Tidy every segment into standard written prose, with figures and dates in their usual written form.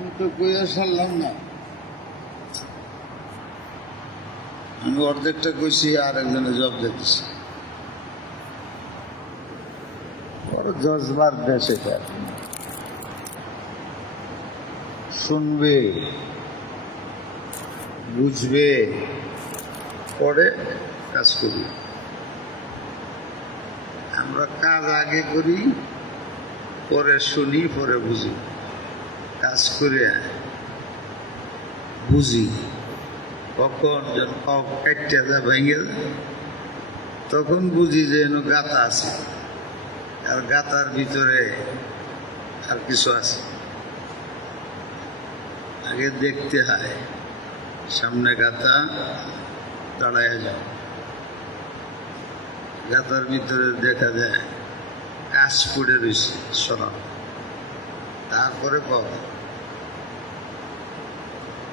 আমি তো কইয়া সারলাম না, আমি অর্ধেকটা কইছি, আর একজনে জব দেখেছি। বড় জজবার দেশ এটা, শুনবে, বুঝবে, পরে কাজ করি। আমরা কাজ আগে করি, পরে শুনি, পরে বুঝি। কাজ করে বুঝি কখন যখন কাটটা যা ভেঙে তখন বুঝি যে এনো গাতা আছে, আর গাতার ভিতরে আর কিছু আছে। আগে দেখতে হয়, সামনে গাতা, দাঁড়ায় যায়, গাতার ভিতরে দেখা যায় কাজ পড়ে রয়েছে, সরাব, তারপরে পাওয়া।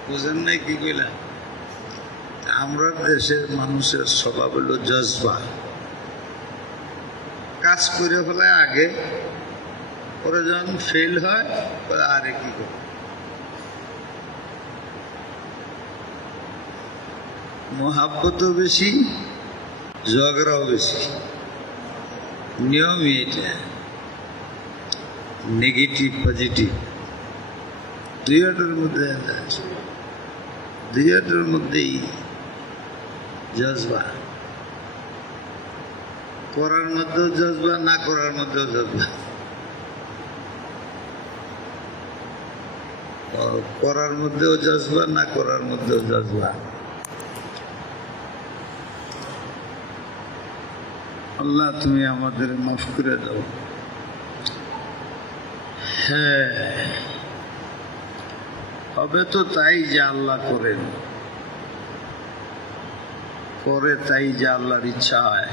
বুঝেন নাই কি কইলাম? আমরা দেশের মানুষের স্বভাব হলো জজবা, কাজ করে ফেলায় আগে, পরে যখন ফেল হয় আরে কি করে। মোহাব্বতও বেশি, ঝগড়াও বেশি, নিয়মই এটা। নেগেটিভ পজিটিভ দুইটার মধ্যে, দুইটার মধ্যেই জজবা। করার মধ্যেও জজবা, না করার মধ্যেও জজবা। করার মধ্যেও জজবা, না করার মধ্যেও জজবা। আল্লাহ তুমি আমাদের মাফ করে দাও। হ্যাঁ, হবে তো তাই যা আল্লাহ করেন, করে তাই যা আল্লাহর ইচ্ছা হয়।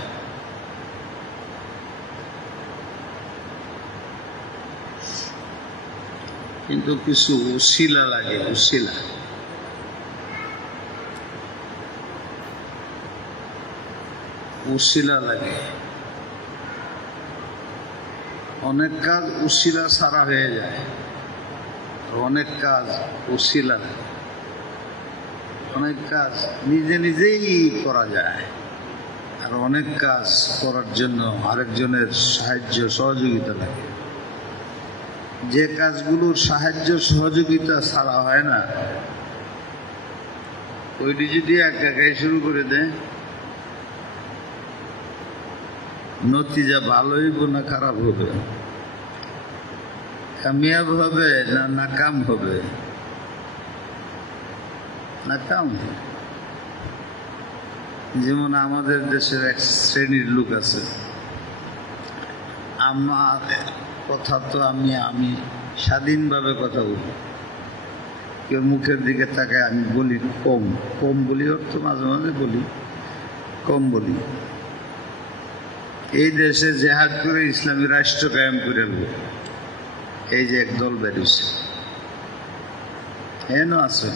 কিন্তু কিছু উসিলা লাগে, উসিলা। উসিলা লাগে। অনেক কাজ উসিলা ছাড়া হয়ে যায়, অনেক কাজ উসিলা, অনেক কাজ নিজে নিজেই করা যায়, আর অনেক কাজ করার জন্য আরেকজনের সাহায্য সহযোগিতা লাগে। যে কাজগুলোর সাহায্য সহযোগিতা ছাড়া হয় না, ওইটি যদি একাই শুরু করে দেয়, নতিজা ভালো হইব না খারাপ হবে, কামিয়াব হবে না নাকাম হবে? নাকাম। যেমন আমাদের দেশের এক শ্রেণীর লোক আছে, আমার কথা তো আমি স্বাধীনভাবে কথা বলি, কেউ মুখের দিকে তাকায় আমি বলি কম, কম বলি, অর্থ মাঝে মাঝে বলি, কম বলি। এই দেশে জেহাদ করে ইসলামী রাষ্ট্র কায়েম করে নেব, এই যে এক দল বেরিয়েছে, হেন আছে।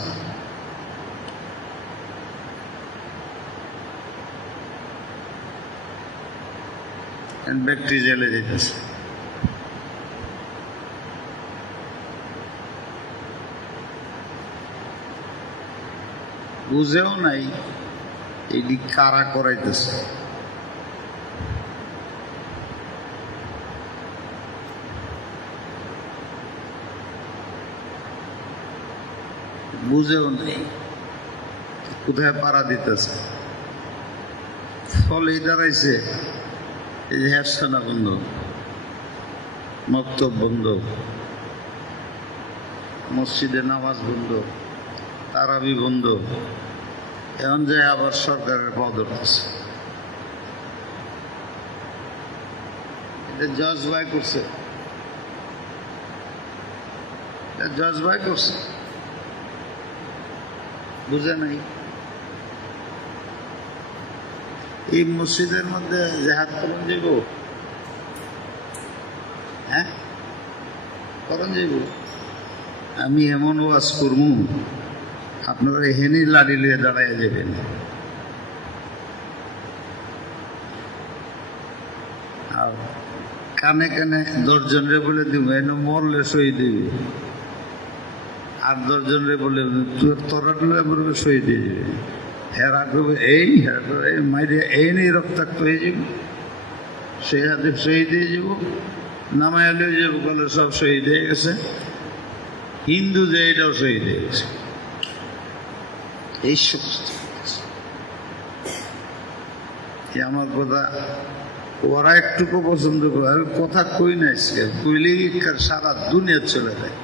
ব্যক্তি জেলে যেতেছে, বুঝেও নাই এটি কারা করাইতেছে। বুঝেও নেই কোথায় পাড়া দিতেছে। ফলে দাঁড়াইছে এই যে হেফসানা বন্ধ, মক্তব বন্ধ, মসজিদে নামাজ বন্ধ, তারাবি বন্ধ। এখন যে আবার সরকারের পদ ধরতেছে। এটা জজবাই করছে, জজবাই করছে, বুঝে নাই। এই মসজিদের মধ্যে জেহাদ করন যাইব, হ্যাঁ করন যাইব। আমি এমন ওয়াজ করবো আপনারা এহেনি লাড়ি লিয়ে দাঁড়াইয়া যাবেন। আর কানে কানে 10 জনরে বলে দিব এনে মরলে সই দিবি, 8-10 জনরে বলে তোরা বলবে শহীদ হয়ে যাবে, হেরা করবে এই হেরা করবে এই মাইরে এই নেই রক্তাক্ত হয়ে যাবে, সেই হাতে শহীদ হয়ে যাব, নামায় হয়ে যাব, বলে সব শহীদ হয়ে গেছে। হিন্দু যে এটাও শহীদ হয়ে গেছে। এই সমস্ত আমার কথা ওরা একটুকু পছন্দ করে, আমি কথা কই না, কইলেই সারা দুনিয়া চলে যায়।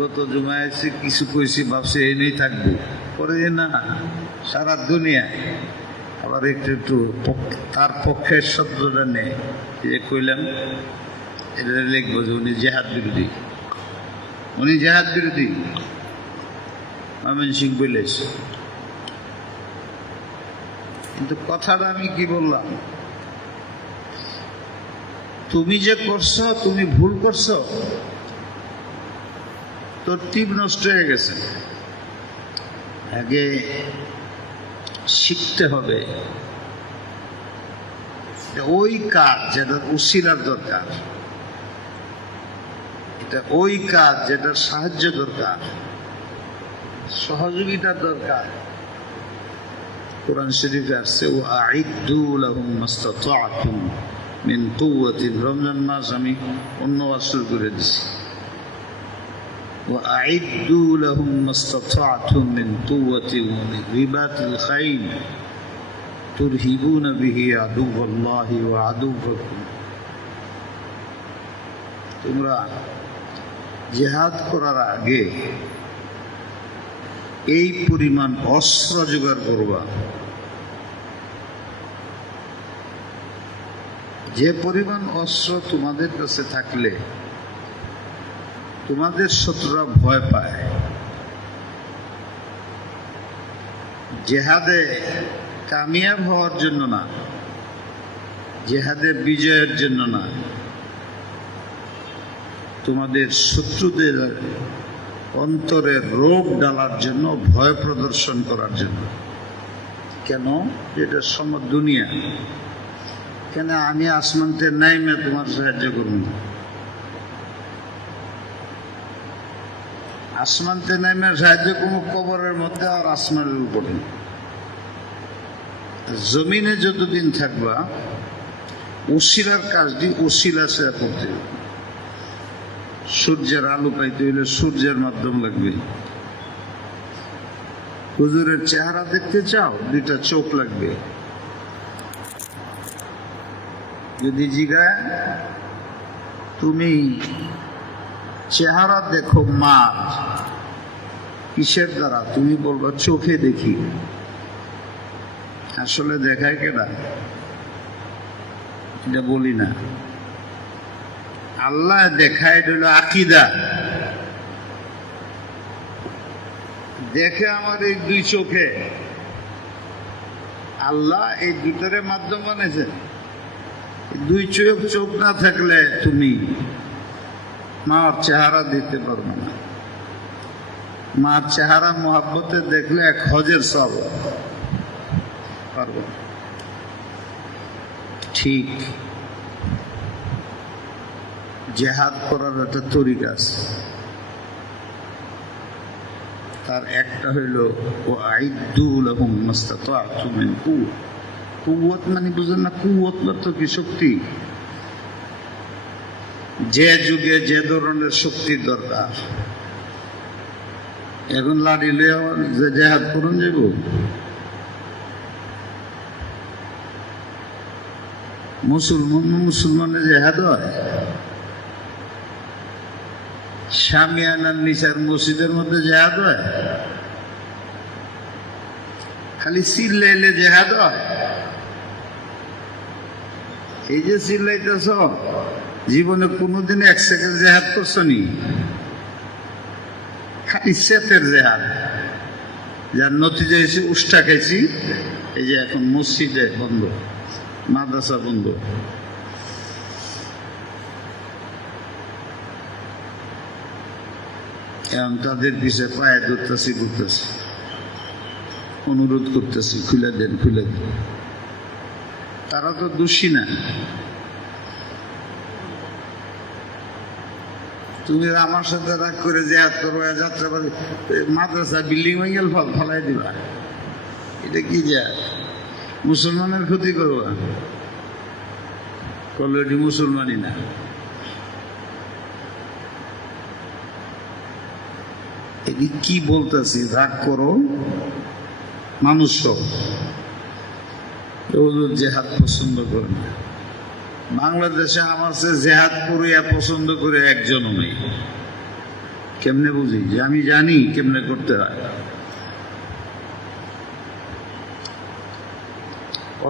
গত জমায় আছে কিছু কইছি, ভাবছি এই নেই থাকবে, পরে না সারা দুনিয়া আবার একটু একটু তার পক্ষের শব্দটা নেই, যে কইলাম এটা লিখবো যে উনি জেহাদ বিরোধী, উনি জেহাদ বিরোধী ময়মন সিং বলেছে। কিন্তু কথাটা আমি কি বললাম, তুমি যে করছো তুমি ভুল করছো, তোর টিপ নষ্ট হয়ে গেছে। আগে শিখতে হবে ওই কাজ যেটার উসিলার দরকার, এটা ওই কাজ যেটার সাহায্য দরকার, সহযোগিতার দরকার। কোরআন শরীফে আসছে ওয়াইদু লাহুম মাসতাতা'তুম মিন কুওয়াতিন। রমজান মাস আমি অন্য শুরু করে দিছি। ওয়াইদু লাহুম মাসতাতা'তুম মিন কুওয়াতিন ওয়া মিন রিবাতিল খাইল তুরহিবুনা বিহি আদুওয়াল্লাহি ওয়া আদুওয়াকুম। তোমরা জিহাদ করার আগে এই পরিমাণ অস্ত্র জোগাড় করবা, যে পরিমাণ অস্ত্র তোমাদের কাছে থাকলে তোমাদের শত্রুরা ভয় পায়। জেহাদে কামিয়াব হওয়ার জন্য না, জেহাদে বিজয়ের জন্য না, তোমাদের শত্রুদের অন্তরে রোগ ডালার জন্য, ভয় প্রদর্শন করার জন্য। কেন? এটা সমগ্র দুনিয়া। কেন আমি আসমানতে নাইমে তোমার সাহায্য করব না? আসমানতে নাইমে সাহায্য করবো কবরের মধ্যে আর আসমানের উপরে। জমিনে যতদিন থাকবা উসিলার কাজটি উসিলা সেরা করতে হবে। সূর্যের আলো পাইতে হইলে সূর্যের মাধ্যম লাগবে। হুজুরের চেহারা দেখতে চাও, 2টা চোখ লাগবে। যদি জিগায় তুমি চেহারা দেখো মার কিসের দ্বারা, তুমি বলবা চোখে দেখি। আসলে দেখায় কেডা? এটা বলি না, আল্লাহ দেখায়। এটা হলো আকীদা। দেখে আমার এই 2 চোখে, আল্লাহ এই 2টারে মাধ্যম বানিয়েছে। 2 চোখ না থাকলে তুমি মার চেহারা দিতে পারবে না। মার চেহারা মোহাব্বতে দেখলে 1 হজের সওয়াব পারবে। ঠিক জেহাদ করার একটা তরিকা আছে, তার একটা হইল ওয়াইদু লাহুম মাসতাতা'তুম মিন কুওয়া। কুওয়াত মানে বুঝেন না? কুওয়াত অর্থ কি? শক্তি। যে যুগে যে ধরনের শক্তির দরকার। এখন লাঠি লইয়া যে জেহাদ করুন যাব? মুসলমানের জেহাদ হয় শামিয়ানার নিচার মসজিদের মধ্যে জেহাদ হয়? খালি চিল্লাইলে জেহাদ হয়? এই যে চিল্লাইতেছ, জীবনে কোনোদিন 1 সেকেন্ড জেহাদ করছো নি? খালি সেতের জেহাদ, যার নতিজা এসে উষ্টা খাইছি। এই যে এখন মসজিদে বন্ধ, মাদ্রাসা বন্ধ। এখন তাদের পিছিয়ে পায়ে ধরতেছি, ঘুরতেছি, অনুরোধ করতেছি খুলে দেন, খুলে দেন। তারা তো দোষী না। তুমি আমার সাথে রাগ করে জেহাদ করো, যাত্রাবাদী মাদ্রাসা বিল্ডিং ভেঙে ফলাই দিবা, এটা কি জেহাদ? মুসলমানের ক্ষতি করবা, করলো এটি মুসলমানই না। এটি কি বলতেছি? রাগ করো মানুষ সব জেহাদ পছন্দ করে না। বাংলাদেশে আমার সে জেহাদ করিয়া পছন্দ করে একজনও নেই। কেমনে বুঝি? যে আমি জানি কেমনে করতে হয়।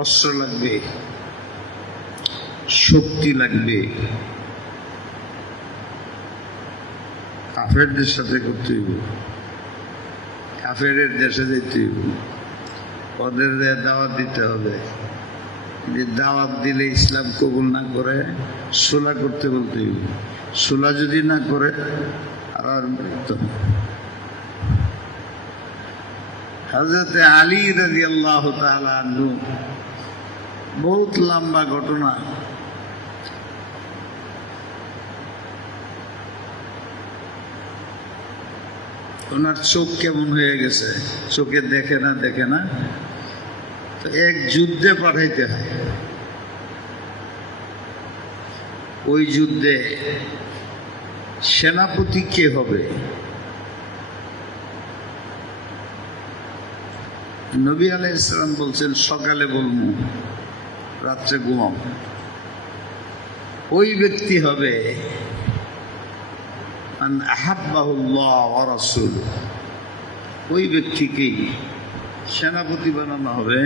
অস্ত্র লাগবে, শক্তি লাগবে, কাফেরদের সাথে করতে হইব, কাফেরের দেশে যেতে হইব, ওদের দাওয়াত দিতে হবে। যে দাওয়াত দিলে ইসলাম কবুল না করে সুলা করতে বলতে হইব, সুলা যদি না করে আর মৃত্যু। হযরত আলী রাদিয়াল্লাহু তাআলা আনহু, বহুত লম্বা ঘটনা। ওনার চোখ কেমন হয়ে গেছে, চোখে দেখে না, তো এক যুদ্ধে পাঠাইতে হয়। ওই যুদ্ধে সেনাপতি কে হবে? নবী আলাইহিস সালাম বলছেন সকালে বলবো, রাত্রে ঘুমাও। ওই ব্যক্তি হবে মান আহাব্বাহুল্লাহ ওয়া রাসূলুহু, ওই ব্যক্তিকেই সেনাপতি বানানো হবে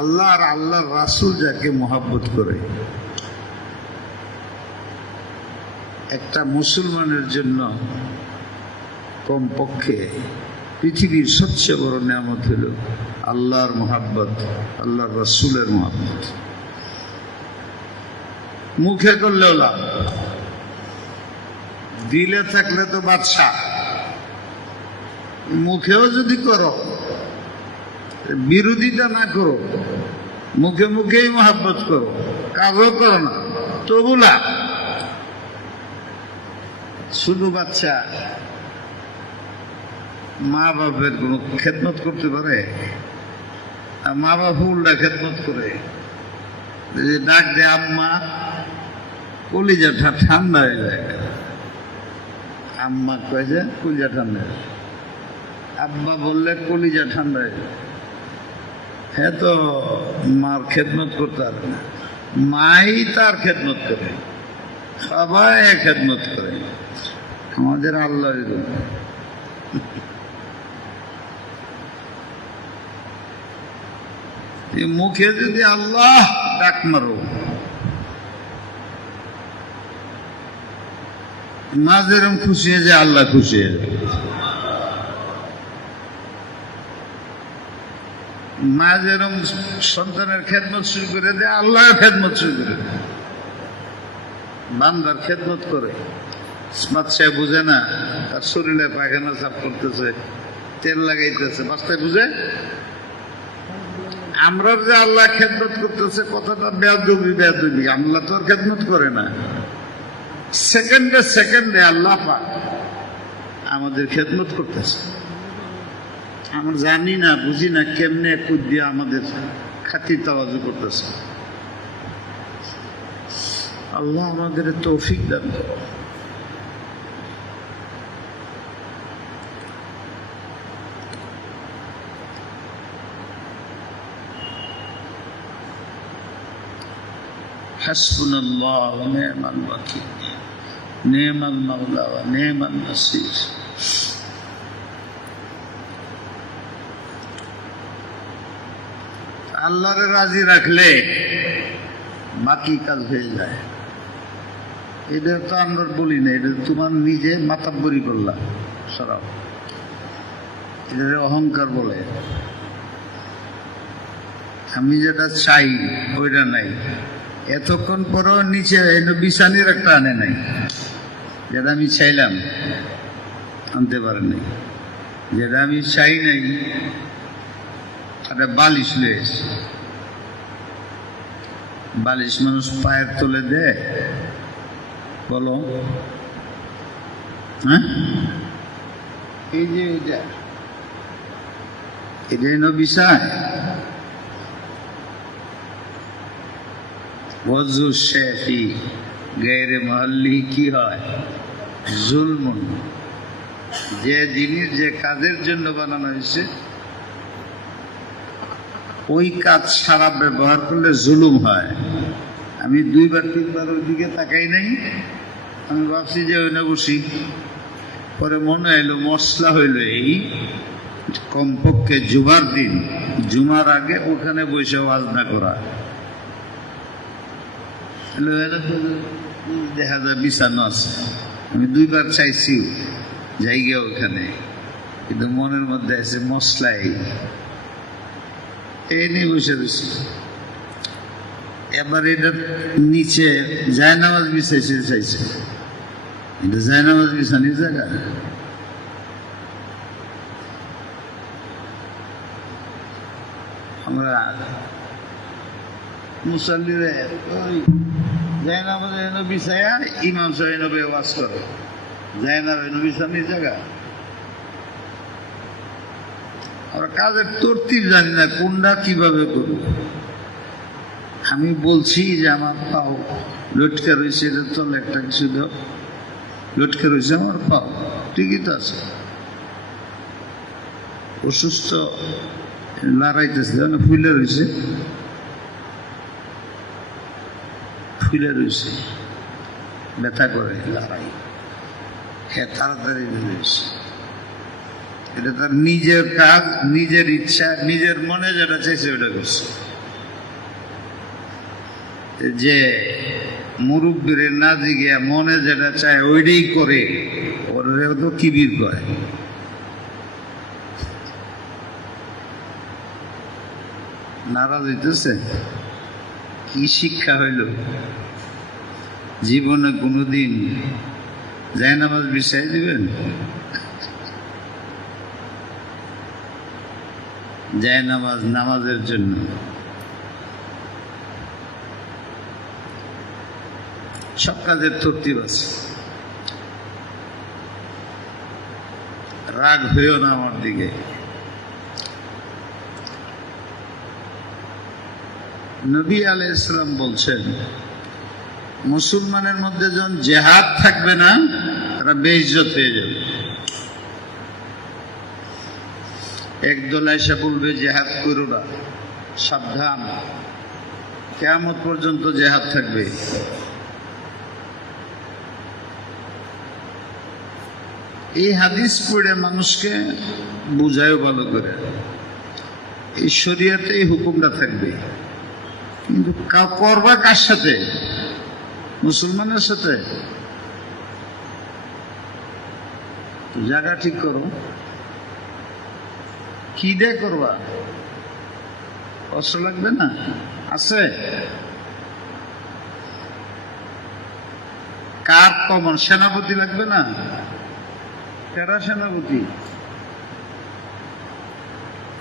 আল্লাহ আর আল্লাহর রাসূল যাকে মহব্বত করে। একটা মুসলমানের জন্য কমপক্ষে পৃথিবীর সবচেয়ে বড় নিয়ামত হল আল্লাহর মহব্বত, আল্লাহর রাসূলের মহব্বত। মুখে করলেও লাভ, দিলে থাকলে তো বাদশা। মুখেও যদি করো, বিরোধিতা না করো, মুখে মুখেই মহব্বত করো, কাজও করো না, তবু লাভ। শুধু বাচ্চা মা বাপের কোন খেদমত করতে পারে? মা বাপ উল্টা খেদমত করে, ডাক দে আম্মা, কলিজাটা ঠান্ডা হয়ে যায়। আম্মা কয়ে যে কলিজা ঠান্ডা, আব্বা বললে কলিজা ঠান্ডা হয়ে যায়। হ্যাঁ, তো মার খেদমত করতে পারে না, মাই তার খেদমত করে, সবাই খেদমত করে। আমাদের আল্লাহ মুখে যদি আল্লাহ ডাক মারো, মা যেরকম খুশি হয়ে যায় আল্লাহ খুশি হয়ে যায়। মা যেরকম সন্তানের খেদমত শুরু করে দেয়, আল্লাহ খেদমত শুরু করে দেয়। বান্দার খেদমত করে, বাচ্চা বুঝে না, তার শরীরে পায়খানা সাফ করতেছে, তেল লাগাইতেছে, বাচ্চায় বুঝে। আমরা যে আল্লাহ খেদমত করতেছে, কথাটা বেয়াদবি, আল্লাহ তো আর খেদমত করে না। সেকেন্ডে আল্লাহ পাক আমাদের খেদমত করতেছে। আমরা জানি না, বুঝি না কেমনে কুদ্দিয়া আমাদের খাতির তাওয়াজু করতেছে। আল্লাহ আমাদের তৌফিক দান করে। হাসবুনাল্লাহ ওয়া নি'মাল ওয়াকিল, নি'মাল মাওলা ওয়া নি'মান নাসির। আল্লাহরে রাজি রাখলে বাকি কাজ হয়ে যায়। এটা তো আমরা বলি না, এটা তোমার নিজে মাতাব্বরি করলাম, সরাও। এটা অহংকার বলে। আমি যেটা চাই ওইটা নাই, এতক্ষণ পরেও নিচে বিছানির একটা আনে নাই, যেটা আমি চাইলাম আনতে পারে নাই, যেটা আমি চাই নাই একটা বালিশ লয়েছে। বালিশ মানুষ পায়ের তলে দেয়, বলো। হ্যাঁ, এই যে এটাই নবী চায়। ওয়াজু শেফি গায়রে মহল্লি কি হয়? জুলমুন। যে জিনিস যে কাজের জন্য বানানো হয়েছে ওই কাজ সারা ব্যবহার করলে জুলুম হয়। আমি 2-3 বার ওই দিকে তাকাই নাই, আমি ভাবছি যে ওই না বসি, পরে মনে হইল মশলা হইল এই কমপক্ষে জুমার দিন, জুমার আগে ওখানে বসে ওয়াজ না করা। দেখা যায় বিছানো আছে। আমি 2 বার চাইছি জায়গা ওখানে, কিন্তু মনের মধ্যে আছে মশলাই এই নিয়ে বসে রয়েছে। এবার এটা নিচে জায়নামাজ বিছাইছে, চাইছে এটা জায়নামাজ বিছানির জায়গা। আমরা মুসল্লিরা ওই জায়নামাজ এনে বিছাইয়া ইমাম সাহেব ওয়াজ করে, জায়নামাজ এনে বিছানির জায়গা। আমরা কাজের তরতিব জানি না কোনটা কিভাবে করব। আমি বলছি যে আমার পাও লটকা রয়েছে, এটা তো একটা কিছু দাও, লটকা রয়েছে আমার পাও, ঠিকই তো আছে। অসুস্থ লড়াইতেছে, ফুলে রয়েছে, ফুলে রয়েছে, ব্যথা করে লড়াই, হ্যাঁ তাড়াতাড়ি রয়েছে। এটা তার নিজের কাজ, নিজের ইচ্ছা, নিজের মনে যেটা চাইছে ওটা করছে। যে মুরব্বীর না জিগিয়া মনে যেটা চায় ওইটাই করে, ওরা তো কিবির করে। নারাজ হইতেছে, কি শিক্ষা হইল? জীবনে কোনোদিন জায়নামাজ বিছাই দিবেন? জায়নামাজ নামাজের জন্য। সব কাজের তরতিব আছে। রাগ হইও না আমার দিকে। নবী আলাইহিস সালাম বলছেন, মুসলমানের মধ্যে যখন জেহাদ থাকবে না তারা বেইজ্জত হয়ে যাবে। একদল এসে বলবে জেহাদ করো না, সাবধান, কিয়ামত পর্যন্ত জেহাদ থাকবে। এই হাদিস পড়ে মানুষকে বুঝায়ও ভালো করে, এই শরীয়তে এই হুকুমটা থাকবে, কিন্তু করবা কার সাথে? মুসলমানের সাথে। জায়গা ঠিক করো, কি দিয়ে করবা? অস্ত্র লাগবে না? আছে কার কমন? সেনাপতি লাগবে না? কারা সেনাপতি?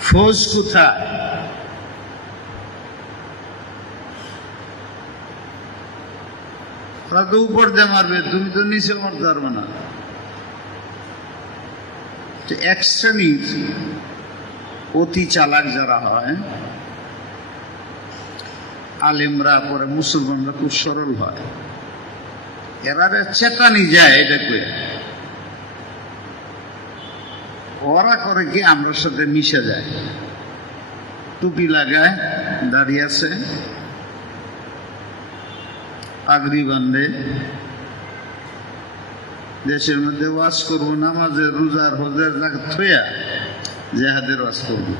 ফৌজ কোথায়? ওরা তো উপর দিয়ে মারবে, তুমি তো নিচে মারতে পারবে না। এক শ্রেণীর অতি চালাক যারা হয়, আলেমরা, পরে মুসলমানরা খুব সরল হয়, এরা চেতানি যায় এটা করে। ওরা করে কি, আমরা সাথে মিশে যায়, টুপি লাগায়, দাঁড়িয়ে আছে, পাগড়ি বান্ধে, দেশের মধ্যে ওয়াজ করবো, নামাজের, রোজার, হজের জায়গা থইয়া জেহাদের ওয়াজ করবো।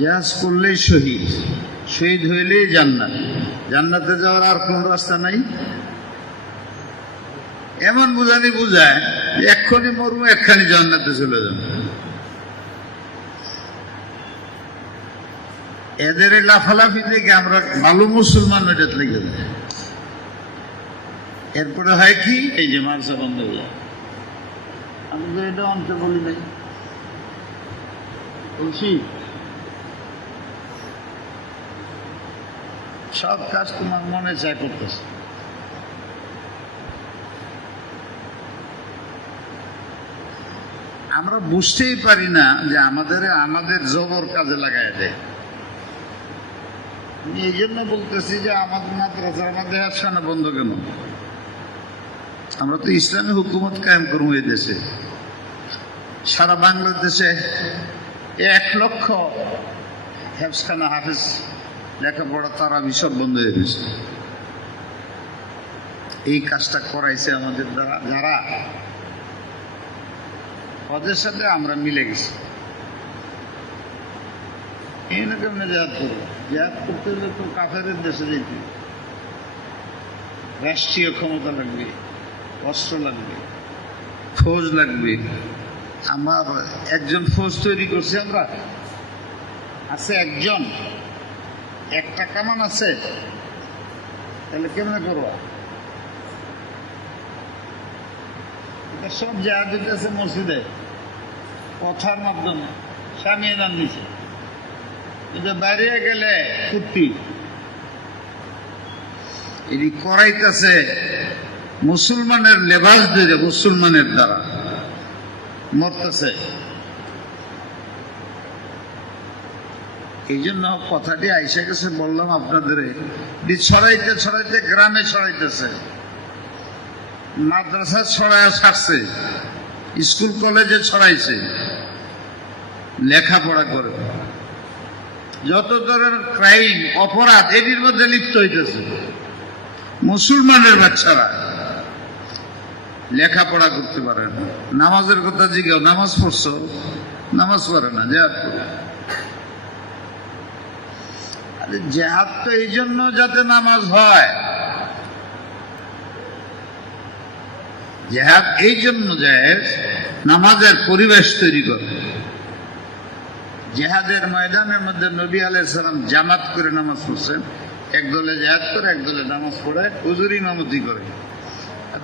জেহাদ করলেই শহীদ, শহীদ হইলেই জান্নাত, জান্নাতে যাওয়ার আর কোন রাস্তা নাই। এমন বুঝানি বুঝায় এক্ষুনি মরবো, এক্ষুনি জান্নাতে চলে যাবো। এদের লাফালাফি থেকে আমরা ভালো মুসলমান ওইটা লেগে যায়। এরপরে হয় কি, এই যে মার্চা বন্ধ হয়ে যায়। আমি তো এটা অন্তে বলি নাই, বলছি সব কাজ তোমার মনে চায় করতেছে। আমরা বুঝতেই পারি না যে আমাদের জবর কাজে লাগাই দেয়। এই জন্য বলতেছি যে আমাদের মাদ্রাসার মধ্যে হাতখানা বন্ধ কেন? আমরা তো ইসলামী হুকুমত কায়েম করবো এই দেশে। সারা বাংলাদেশে 1 লক্ষ হেফজখানা, হাফেজ, লেখাপড়া, তারা সব বন্ধ হয়ে গেছে। এই কাজটা করাইছে আমাদের দ্বারা, যারা ওদের সাথে আমরা মিলে গেছি। কেমনে জেহাদ করবো? জেহাদ করতে হলে তো কাফেরের দেশে যেতে, রাষ্ট্রীয় ক্ষমতা লাগবে, অস্ত্র লাগবে, ফৌজ লাগবে। আমার একজন ফৌজ তৈরি করছি আমরা, আছে একজন, একটা কামান আছে, তাহলে কেমনে করবো? এটা সব জেহাদ দিতেছে মসজিদে কথার মাধ্যমে, সামিয়ে দান দিছে। এটা বাইরে গেলে কুট্টি এটি করাইতেছে মুসলমানের লেবাস দিয়ে, মুসলমানের দ্বারা মরতেছে। এই জন্য কথাটি আইসা গেছে, বললাম আপনাদের। ছড়াইতে ছড়াইতে গ্রামে ছড়াইতেছে, মাদ্রাসা ছড়ায় ছাড়ছে, স্কুল কলেজে ছড়াইছে, লেখাপড়া করে যত ধরনের ক্রাইম, অপরাধ এটির মধ্যে লিপ্ত হইতেছে। মুসলমানের বাচ্চারা লেখাপড়া করতে পারে না, নামাজের কথা জিজ্ঞাও, নামাজ পড়ছো? নামাজ পড়ে না, জেহাদ করে। আরে জেহাদ তো এই জন্য যাতে নামাজ হয়, জেহাদ এই জন্য যায় নামাজের পরিবেশ তৈরি করে। জেহাদের ময়দানের মধ্যে নবী আলাইহিস সালাম জামাত করে নামাজ পড়ছেন, একদলে জেহাদ করে, একদলে নামাজ পড়ে, হুজুর ইমামতি করে।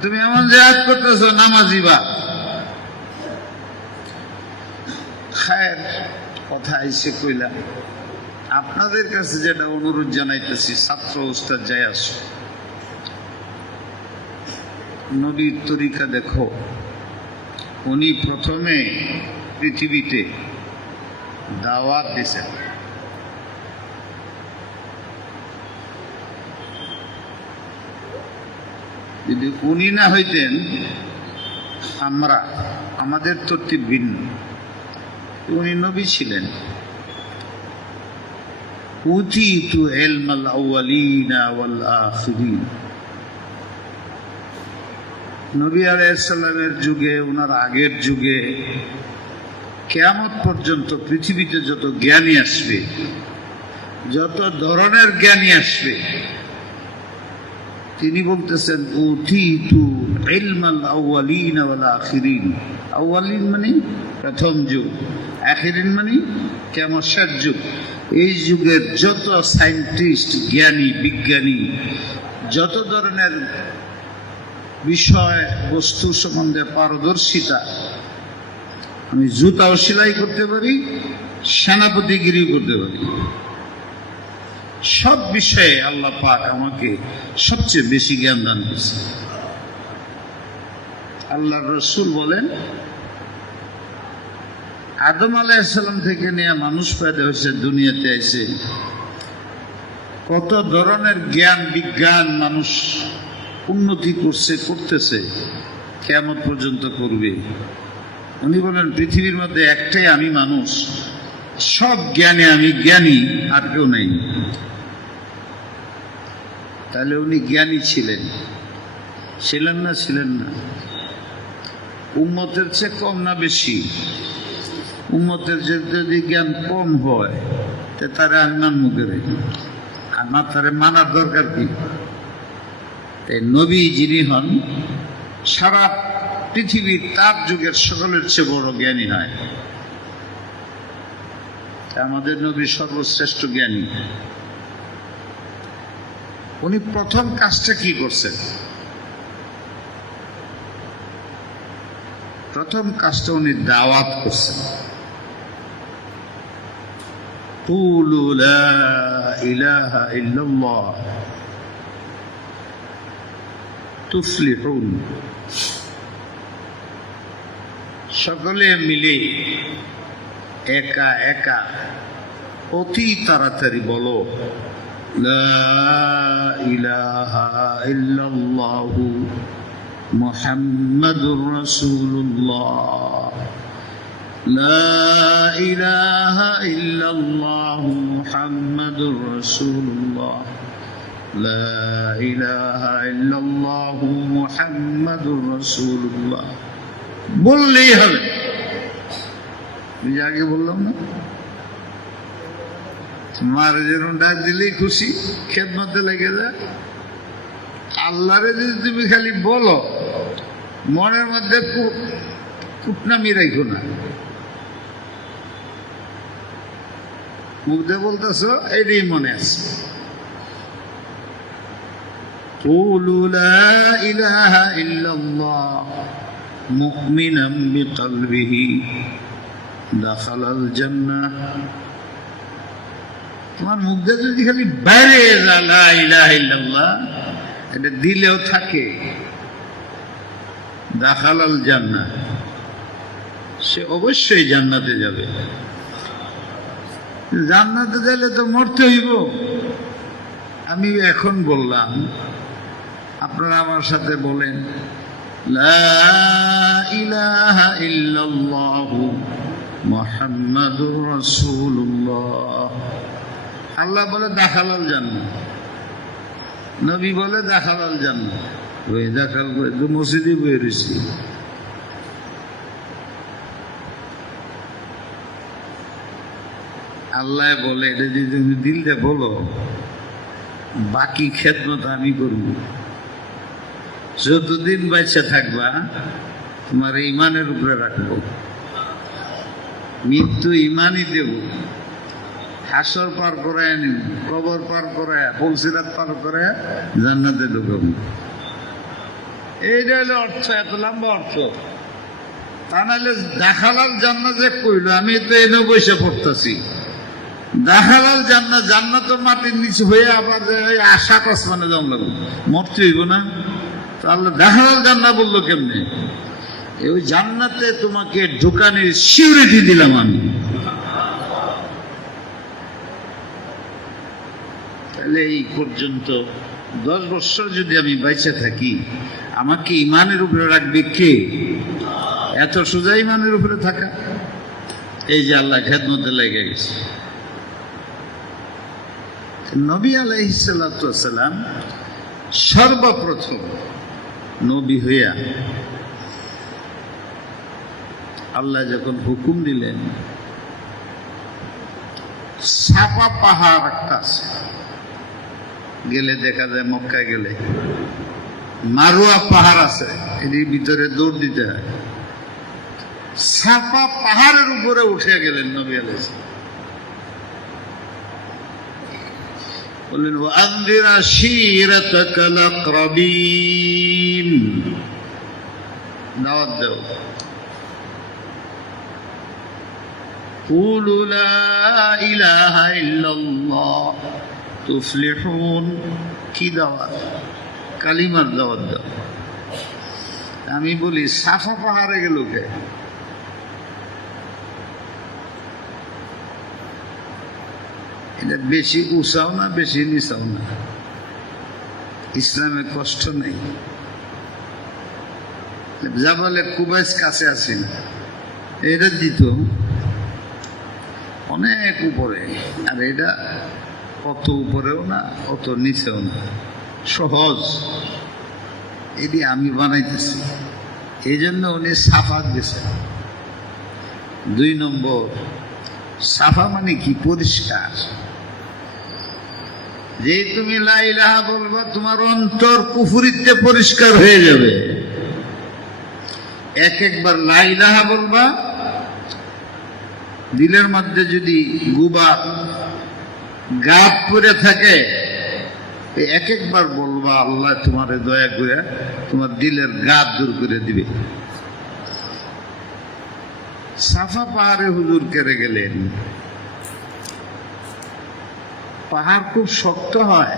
তুমি এমন জেহাদ করতেছো, নামাজি বা খায়ের কথা এসে কইলাম। আপনাদের কাছে যেটা অনুরোধ জানাইতেছি, ছাত্র উস্তাদ যাই আসো, নবীর তরিকা দেখো। উনি প্রথমে পৃথিবীতে দাওয়াত দিয়েছেন। যদি উনি না হইতেন, আমাদের তরতিব ভিন্ন। উনি নবী ছিলেন। উতিতু ইলমাল আউয়ালিনা ওয়াল আখিরিন। নবী আলাইহিস সালামের যুগে, ওনার আগের যুগে, কিয়ামত পর্যন্ত পৃথিবীতে যত জ্ঞানী আসবে, যত ধরনের জ্ঞানী আসবে, তিনি বলতেছেন উতিতু ইলমাল আউয়ালিন ওয়াল আখিরিন। আউয়ালিন মানে প্রথম যুগ, আখিরিন মানে কিয়ামত শেষ যুগ। এই যুগের যত সায়েন্টিস্ট, জ্ঞানী, বিজ্ঞানী, যত ধরনের বিষয় বস্তু সম্বন্ধে পারদর্শিতা, আমি জুতাও সেলাই করতে পারি, সেনাপতিগিরি করতে পারি, সব বিষয়ে আল্লাহ পাক আমাকে সবচেয়ে বেশি জ্ঞান দান করেছে। আল্লাহর রাসূল বলেন, আদম আলাইহিস সালাম থেকে নিয়ে মানুষ পয়দা হয়েছে, দুনিয়াতে এসে কত ধরনের জ্ঞান বিজ্ঞান মানুষ উন্নতি করতেছে, কিয়ামত পর্যন্ত করবে। উনি বলেন, পৃথিবীর মধ্যে একটাই আমি মানুষ, সব জ্ঞানে আমি জ্ঞানী, আর কেউ নেই। তাহলে উনি জ্ঞানী ছিলেন না? ছিলেন না। উম্মতের চেয়ে কম না বেশি? উম্মতের যদি জ্ঞান কম হয়, তারা আন্নান মুখে রেখে, আর না তারা মানার দরকার কি? তাই নবী যিনি হন, সারা পৃথিবীর তার যুগের সকলের চেয়ে বড় জ্ঞানী হয়। আমাদের নবী সর্বশ্রেষ্ঠ জ্ঞানী। উনি প্রথম কাজটা কি করছেন? প্রথম কাজটা উনি দাওয়াত করছেন। কুলু লা ইলাহা ইল্লাল্লাহ তুফলিহুন। সকলে মিলে একা একা অতি তাড়াতাড়ি বলো, লা ইলাহা ইল্লাল্লাহু মুহাম্মাদুর রাসূলুল্লাহ, লা ইলাহা ইল্লাল্লাহু মুহাম্মাদুর রাসূলুল্লাহ, লা ইলাহা ইল্লাল্লাহু মুহাম্মাদুর রাসূলুল্লাহ বললেই হবে। আগে বললাম না, তোমার যেরকম ডাক দিলেই খুশি, খেদমতে লেগে যায়। আল্লাহরে যদি তুমি খালি বলো, মনের মধ্যে কুটনামি রাখো না, মুখ দিয়ে বলতেছ এটাই মনে আছে। قولوا لا إله إلا الله مؤمنا بقلبه دخل الجنة। তোমার মুখ দিয়ে যদি খালি বাইরে লা ইলাহা ইল্লাল্লাহ এটা দিলেও থাকে, দাখালাল জান্নাহ, সে অবশ্যই জান্নাতে যাবে। জান্নাতে গেলে তো মরতে হইব। আমি এখন বললাম, আপনারা আমার সাথে বলেন, লা ইলাহা ইল্লাল্লাহু মুহাম্মাদুর রাসূলুল্লাহ। আল্লাহ বলে দাখালাল জান্নাহ, নবী বলে দাখালাল জান্নাহ। ওই দাখাল করে তো মসজিদে বয়ে রয়েছি। আল্লাহ বলে এটা যদি তুমি দিল দিয়ে বলো, বাকি খেদমত আমি করব। যতদিন বেঁচে থাকবা তোমার ইমানের উপরে রাখবো, মৃত্যু ইমানই দেব, হাসর পার করায় নিব, কবর পার করায়, ফুলসিরাত পার করে জান্নাতে ঢুকাবো। এইটা হলো অর্থ, এত লম্বা অর্থ। তা নাহলে দাখালাল জান্নাত যে কইল, আমি তো এনে বসে পড়তেছি। দাখালাল জান্নাত, জান্নাত মাটির নিচে হয়ে আবার আশা আসমানে যাওয়া লাগবে, মরতে হইব না? তাহলে দাখালাল জান্নাত বললো কেমনে? ওই জান্নাতে তোমাকে ঢুকানোর সিউরিটি দিলাম আমি। তাহলে এই পর্যন্ত 10 বছর যদি আমি বেঁচে থাকি, আমাকে ইমানের উপরে রাখবে কে? এত সোজা ইমানের উপরে থাকা। এই যে আল্লাহ খেদমতে লেগে গেছে। নবী আলাইহিস সালাতু ওয়াস সালাম সর্বপ্রথম নবী হইয়া আল্লাহ যখন হুকুম দিলেন, সাফা পাহাড় একটা আছে, গেলে দেখা যায়, মক্কায় গেলে মারুয়া পাহাড় আছে, এর ভিতরে দৌড় দিতে হয়। সাফা পাহাড়ের উপরে উঠে গেলেন নবী আলাইহিস সালাম, বললেন ওয়ানজির আশীরাতাকাল আকরাবিন, দাওয়াত দাও। কুলু লা ইলাহা ইল্লাল্লাহ তুফলিহুন, কি দাওয়াত? কালিমার দাওয়াত দাও। আমি বলি সাফা পাহাড়ে গেল কে? এটা বেশি উঁচাও না, বেশি নিচাও না, ইসলামে কষ্ট নেই। জাবালে কুবাইস কাছে আসি না, এটা দিত অনেক উপরে, আর এটা অত উপরেও না, অত নিচেও না, সহজ। এটি আমি বানাইতেছি, এই জন্য উনি সাফা গেছেন। 2 নম্বর, সাফা মানে কি? পরিষ্কার। যে তুমি লা ইলাহা বলবা, তোমার অন্তর কুফরিতে পরিষ্কার হয়ে যাবে। একবার লা ইলাহা বলবা, দিলের মধ্যে যদি গুবার গাপ পড়ে থাকে, একবার বলবা, আল্লাহ তোমারে দয়া করে তোমার দিলের গাপ দূর করে দিবে। সাফা পাহাড়ে হুজুর কেড়ে গেলেন। পাহাড় খুব শক্ত হয়,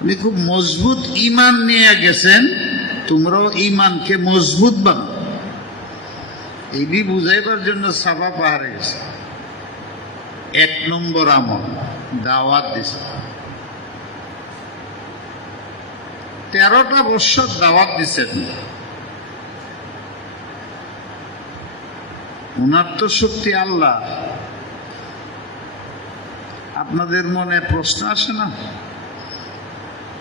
উনি খুব মজবুত ইমান নিয়ে গেছেন। তোমরাও ইমানকে মজবুত বানাও। এই বুঝাইবার জন্য সাফা পাহাড়ে গেছে। 1 নম্বর আমল দাওয়াত দিছে। 13টা বছর দাওয়াত দিছেন। উনার তো শক্তি আল্লাহ। আপনাদের মনে প্রশ্ন আসে না,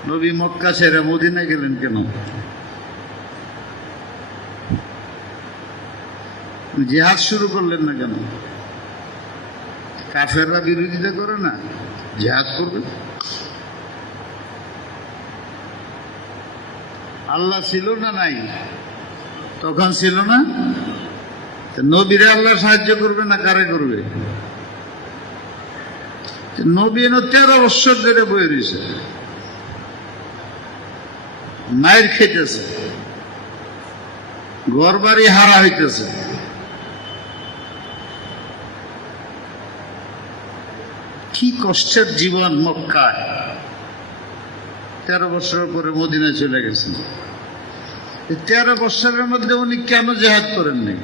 নবী মক্কা ছেড়ে মদিনায় গেলেন কেন? জিহাদ শুরু করলেন না কেন? কাফেররা বিরোধিতা করে না, জিহাদ করবে। আল্লাহ ছিল না নাই? তখন ছিল না। নবীরে আল্লাহ সাহায্য করবে না কারে করবে? নবী 13 বছর ধরে বয়ে রয়েছে, মায়ের খেতেছে, ঘর বাড়ি হারা হইতেছে। কি কষ্টের জীবন মক্কায়। 13 বছর পরে মদিনায় চলে গেছেন। 13 বছরের মধ্যে উনি কেন জিহাদ করেন নাই?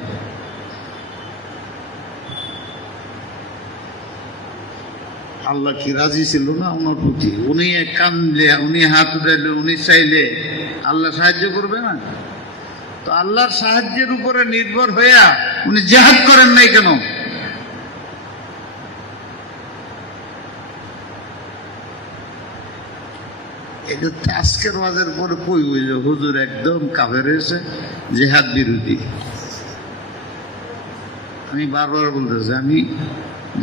আল্লাহ কি রাজি ছিল না ওনার প্রতি? উনি কানলে, উনি হাত উঠাইলে, উনি চাইলে আল্লাহ সাহায্য করবে না? তো আল্লাহর সাহায্যের উপরে নির্ভর হইয়া উনি জিহাদ করেন নাই কেন? এটা আজকের ওয়াজের পরে কই হইল, হুজুর একদম কাফের হয়েছে, জিহাদ বিরোধী। আমি বারবার বলতেছি, আমি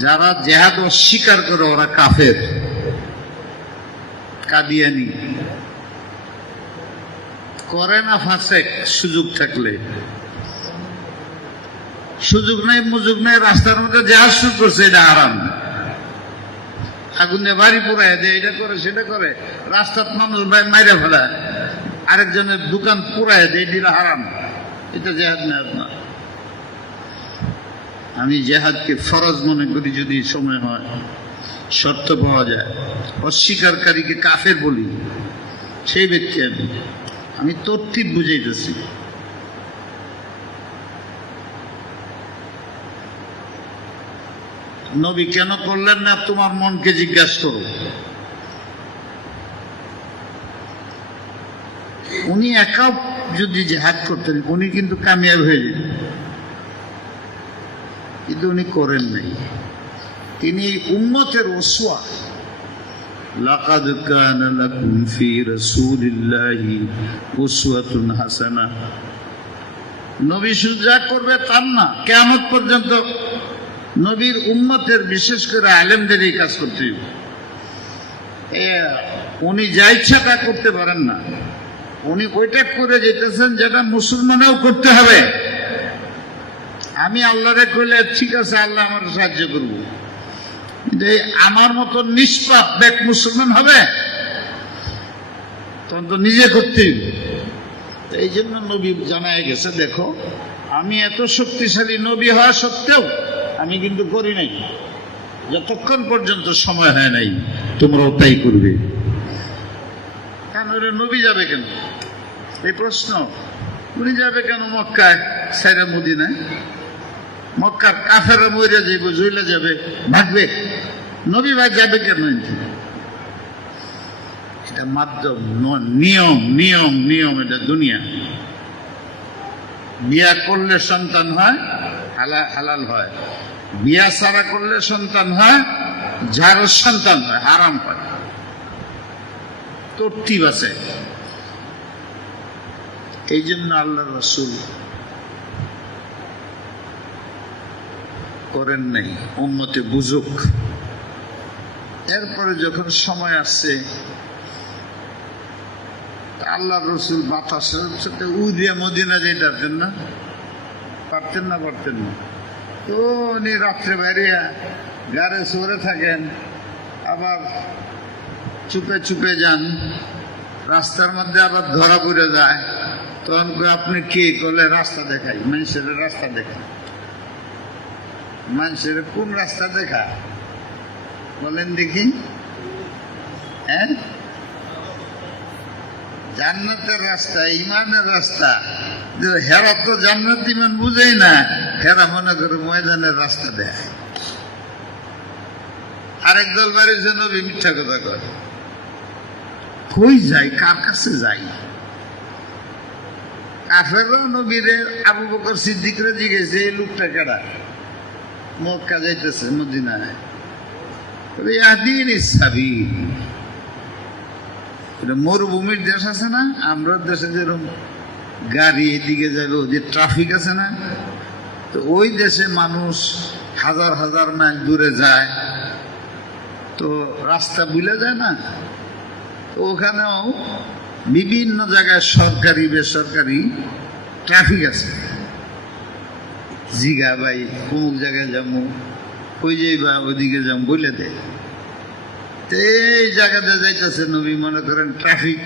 যারা জিহাদ অস্বীকার করে ওরা কাফের, কাদিয়ানি। করে না ফাসেক, সুযোগ থাকলে। সুযোগ নাই, মুযোগ নাই, রাস্তার মধ্যে জিহাদ শুরু করছে, এটা হারাম। আগুনে বাড়ি পুরাই দেয়, এটা করে সেটা করে, রাস্তার মানুষ মাইরে ফেলা, আরেকজনের দোকান পুরাই দেয়, এটা হারাম। এটা জিহাদ না। আমি জিহাদকে ফরজ মনে করি যদি সময় হয়, শর্ত পাওয়া যায়। অস্বীকারীকে কাফের বলি, সেই ব্যক্তি আমি তরতিব বুঝাইতেছি। নবী কেন করলেন না তোমার মনকে জিজ্ঞাসা করো। উনি একা যদি জিহাদ করতেন উনি কিন্তু কামিয়াব হয়ে যেতেন, কিন্তু উনি করেন নাই। তিনি উম্মতের উসওয়া। লাকাদ কানা লাকুম ফি রাসূলিল্লাহি উসওয়াতুন হাসানাহ। নবী শুধু যা করবে তার না, কিয়ামত পর্যন্ত নবীর উম্মতের, বিশেষ করে আলেমদের এই কাজ করতে হবে। উনি যা ইচ্ছা তা করতে পারেন না। উনি ওইটা করে যেতেছেন যেটা মুসলমানেও করতে হবে। আমি আল্লাহরে কইলে ঠিক আছে, আল্লাহ আমার সাহায্য করবো, কিন্তু আমার মতো নিষ্পাপ বেক মুসলমান হবে? তখন তো নিজে করতে হবে। এই জন্য নবী জানায় গেছে, দেখো আমি এত শক্তিশালী নবী হওয়া সত্ত্বেও আমি কিন্তু করি নাই, যতক্ষণ পর্যন্ত সময় হয় নাই। তোমরাও তাই করবে। কেন নবী যাবে কেন? এই প্রশ্ন। উনি যাবে কেন মক্কায় সাইরা মদিনায়? মক্কার কাফেররা মরে যাইব, জইলে যাবে, ভাগবে। নবী ভাই যাবে কেন? এটা মাধ্যম, নিয়ম নিয়ম নিয়ম। এটা দুনিয়া। বিয়া করলে সন্তান হয়, হালাল হয়। বিয়া ছাড়া করলে সন্তান হয়, যারও সন্তান হয়, হারাম হয়। তরতিব আছে। এই জন্য আল্লাহ রাসূল করেন নাই, উম্মতে বুঝুক। এরপরে যখন সময় আসছে, আল্লাহ রসুল বাতাসের সাথে উড়িয়ে মদিনা যেতেন না, পারতেন না? তো উনি রাত্রে বাইরিয়া গাড়ে সরে থাকেন, আবার চুপে চুপে যান, রাস্তার মধ্যে আবার ধরা পড়ে যায়। তখন আপনি কি করলে? রাস্তা দেখাই, মানুষের রাস্তা দেখাই। মানুষের কোন রাস্তা দেখা বলেন দেখি? হ্যাঁ, জান্নাতের রাস্তা, ইমানের রাস্তা। হেরা তো জান্নাত ইমান বুঝেই না, হেরা মনে করে ময়দানের রাস্তা দেয়। আরেক দল বাড়ির জন্য মিথ্যা কথা কয়। কই যাই, কার কাছে যাই? কাফেররা নবীরে আবু বকর সিদ্দিকরে জিজ্ঞেস, এই লোকটা কেডা, মক্কা যাইতেছে মদিনায়, মরুভূমির দেশ আছে না, আমরা দেশে যেরকম গাড়ি এদিকে যাবে, ওদের ট্রাফিক আছে না, তো ওই দেশে মানুষ হাজার হাজার মাইল দূরে যায়, তো রাস্তা ভুলে যায় না, ওখানেও বিভিন্ন জায়গায় সরকারি বেসরকারি ট্রাফিক আছে। জিগা ভাই অমুক জায়গায় যাবো, ওই যাইবা ওইদিকে যাবো বলে দেয়। তো এই জায়গাতে যাইতেছে নবী, মনে করেন ট্রাফিক,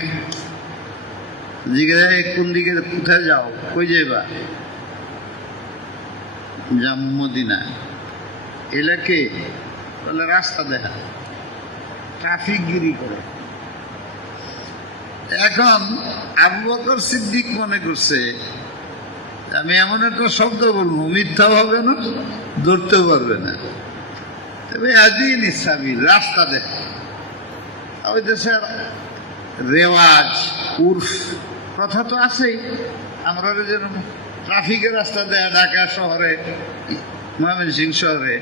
জিগা কোন দিকে কোথায় যাও, কই যাইবা, যাম মদিনা। এলাকে বলে রাস্তা দেখা, ট্রাফিক গিরি করে। এখন আবু বকর সিদ্দিক মনে করছে আমি এমন একটা শব্দ বলবো, মিথ্যা হবে না, ধরতেও পারবে না, তবে আদিন ইসাবি রাস্তা দেখা। ওই দেশের রেওয়াজ উর্ফ কথা তো আছেই, আমরা যেরকম ট্রাফিকের রাস্তা দেয় ঢাকা শহরে, ময়মনসিংহ শহরে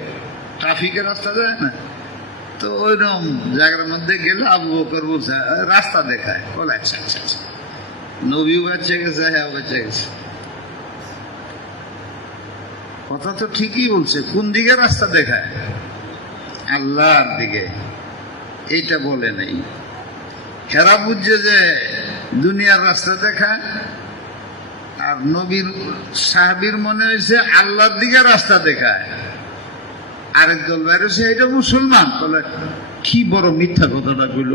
ট্রাফিকের রাস্তা দেয় না, তো ওইরকম জায়গার মধ্যে গেলে আবু বকর বলছে রাস্তা দেখায়, বলে আচ্ছা আচ্ছা আচ্ছা, নবীও বাচ্চা গেছে, হ্যাঁ বাচ্চা গেছে। কথা তো ঠিকই বলছে, কোন দিকে রাস্তা দেখায়? আল্লাহর দিকে, এইটা বলে নেই। হেরা বুঝছে যে দুনিয়ার রাস্তা দেখায়, আর নবীর সাহাবীর মনে হয়েছে আল্লাহর দিকে রাস্তা দেখায়। আরেক দল বাইরে এটা মুসলমান, বলে কি বড় মিথ্যা কথাটা কইল,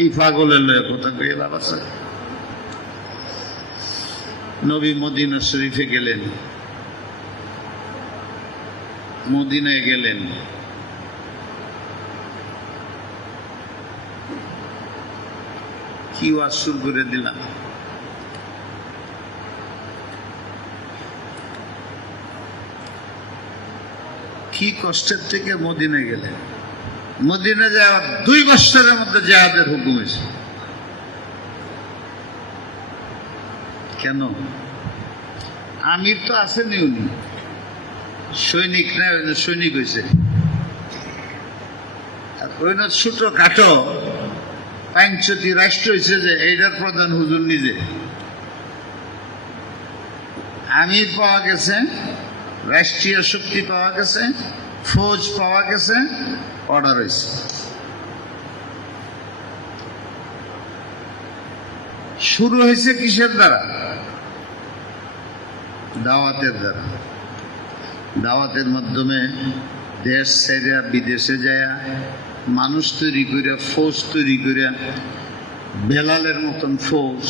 এই পাগলের লয়ে কথা কয়ে লাভ আছে। নবী মদিনা শরীফে গেলেন, মদিনায় গেলেন, কি ওয়াজ শুরু করে দিলাম। কি কষ্টের থেকে মদিনায় গেলেন, মদিনা যাওয়ার 2 বছরের মধ্যে জিহাদের হুকুম হয়েছে। কেন? আমির তো আসেনি, উনি সৈনিক না, সৈনিক হয়েছে। ওই না ছোট খাটো পাঞ্চতি রাষ্ট্র হয়েছে যে এইটার প্রধান হুজুর নিজে। আমির পাওয়া গেছে, রাষ্ট্রীয় শক্তি পাওয়া গেছে, ফৌজ পাওয়া গেছে, অর্ডার হয়েছে। শুরু হয়েছে কিসের দ্বারা? দাওয়াতের দ্বারা। দাওয়াতের মাধ্যমে দেশ ছেড়ে বিদেশে যায় মানুষ তৈরি করে, ফৌজ তৈরি করে, বেলালের মতন ফৌজ,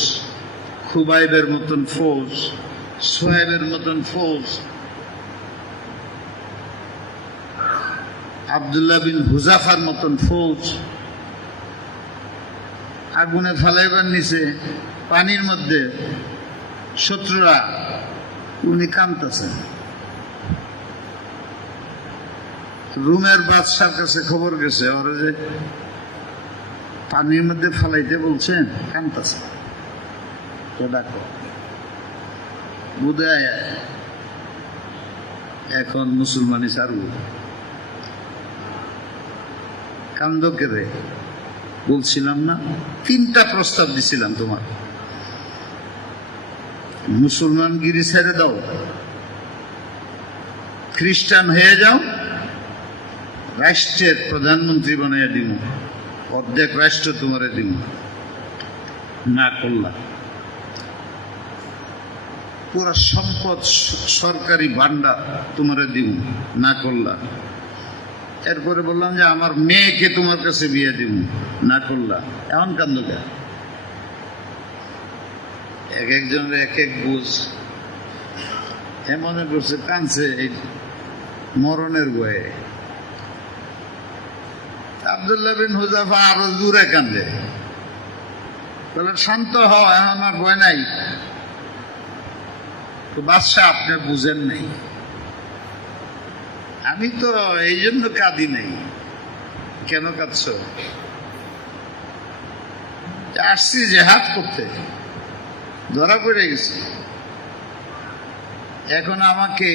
খুবাইবের মতন ফৌজ, সোহেবের মতন ফৌজ, আব্দুল্লাহ বিন হুজাফার মতন ফৌজ, আগুনে ফালাইবার নিচে পানির মধ্যে শত্রুরা, উনি কামতেছেন। রুমের বাদশার কাছে খবর গেছে, ওরা যে পানির মধ্যে ফালাইতে বলছেন, কামতেছে, ডাকো বুঝে এখন মুসলমানি সারু কান্দকে রে। বলছিলাম না 3টা প্রস্তাব দিছিলাম তোমার, মুসলমানগিরি ছেড়ে দাও, খ্রিস্টান হয়ে যাও, রাষ্ট্রের প্রধানমন্ত্রী বানাইয়া দিব, অর্ধেক রাষ্ট্র তোমারে দিব। না করলা, পুরা সম্পদ সরকারি ভান্ডার তোমারে দিব, না করলা। এরপরে বললাম যে আমার মেয়েকে তোমার কাছে বিয়ে দিব, না করলা। এমন কান্দ কে? এক একজনের এক এক বুঝ, এমন করছে, কানছে এই মরণের বয়ে। আব্দুল্লাহ বিন হুজাফা আরো জোরে কান্দে, বলে শান্ত হও, এখন আমার ভয় নাই। তো বাদশাহ আপনি বুঝেন নাই, আমি তো এই জন্য কাঁদি নাই। কেন কাঁদছ? আসছি জেহাদ করতে, ধরা পড়ে গেছি, এখন আমাকে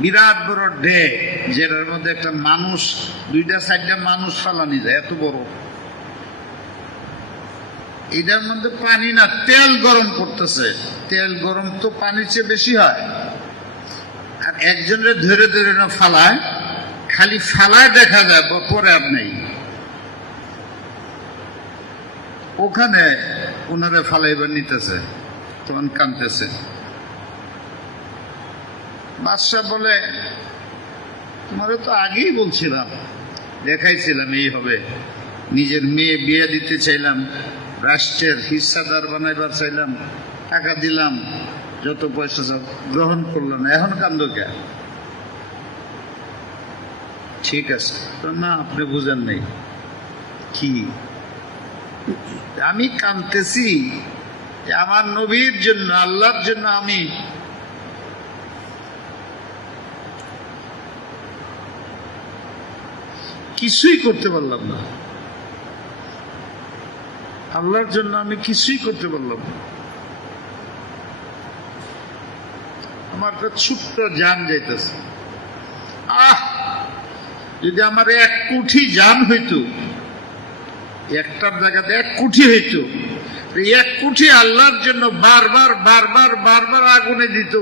বিরাট বড় ডে, যেটার মধ্যে একটা মানুষ, 2-4টা মানুষ ফালানি যায়, এত বড়, এটার মধ্যে পানি না, তেল গরম করতেছে। তেল গরম তো পানির চেয়ে বেশি হয়। আর একজনের ধরে ধরে না ফালায়, খালি ফালায় দেখা যায়, পরে আর নেই। ওখানে ওনারে ফালাইবার নিতেছে, তখন কাঁদতেছে। বাদশাহ বলে, তোমারে তো আগেই বলছিলাম, দেখাইছিলাম এই হবে, নিজের মেয়ে বিয়ে দিতে চাইলাম, রাষ্ট্রের হিস্সাদার বানাইবার চাইলাম, টাকা দিলাম, যত পয়সা সব গ্রহণ করলো না, এখন কান্দ কে? ঠিক আছে, তো না আপনি বুঝেন নাই। কি? আমি কাঁদতেছি আমার নবীর জন্য, আল্লাহর জন্য। আমি কিছুই করতে পারলাম না, আল্লাহর জন্য আমি কিছুই করতে পারলাম না। আমার একটা ছোট্ট জান যাইতেছে। যদি আমার 1 কোটি জান হইতো, একটার জায়গাতে 1 কোটি হইতো, 1 কোটি আল্লাহর জন্য বারবার বারবার বারবার আগুনে দিত,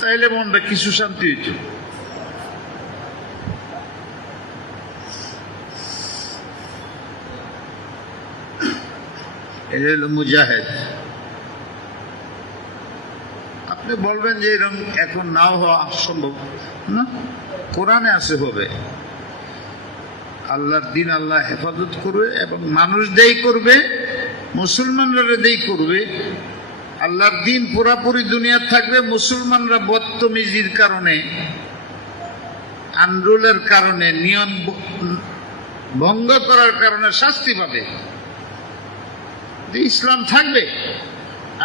তাইলে মনটা কিছু শান্তি হইত। এই হলো মুজাহিদ। আপনি বলবেন যে এরকম এখন নাও হওয়া সম্ভব না, কোরআনে আছে হবে। আল্লাহর দিন আল্লাহ হেফাজত করবে এবং মানুষ দেই করবে, মুসলমানরা দেই করবে। আল্লাহর দিন পুরাপুরি দুনিয়া থাকবে, মুসলমানরা বদতমিজির কারণে, আন্দোলনের কারণে, নিয়ম ভঙ্গ করার কারণে শাস্তি পাবে। ইসলাম থাকবে,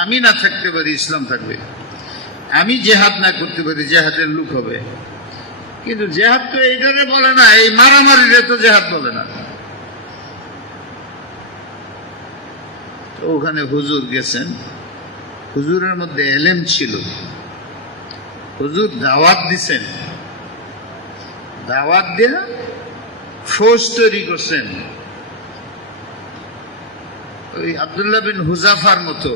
আমি না থাকতে পারি, ইসলাম থাকবে। আমি জেহাদ না করতে পারি, জেহাদের লোক হবে। কিন্তু জেহাদ তো এইটারে বলে না, এই মারামারিরে তো জেহাদ বলে না। তো ওখানে হুজুর গেছেন, হুজুরের মধ্যে এলেম ছিল, হুজুর দাওয়াত দিছেন, দাওয়াত দিয়ে ফৌজ তৈরি করছেন। ওই আব্দুল্লাহ বিন হুজাফার মতো,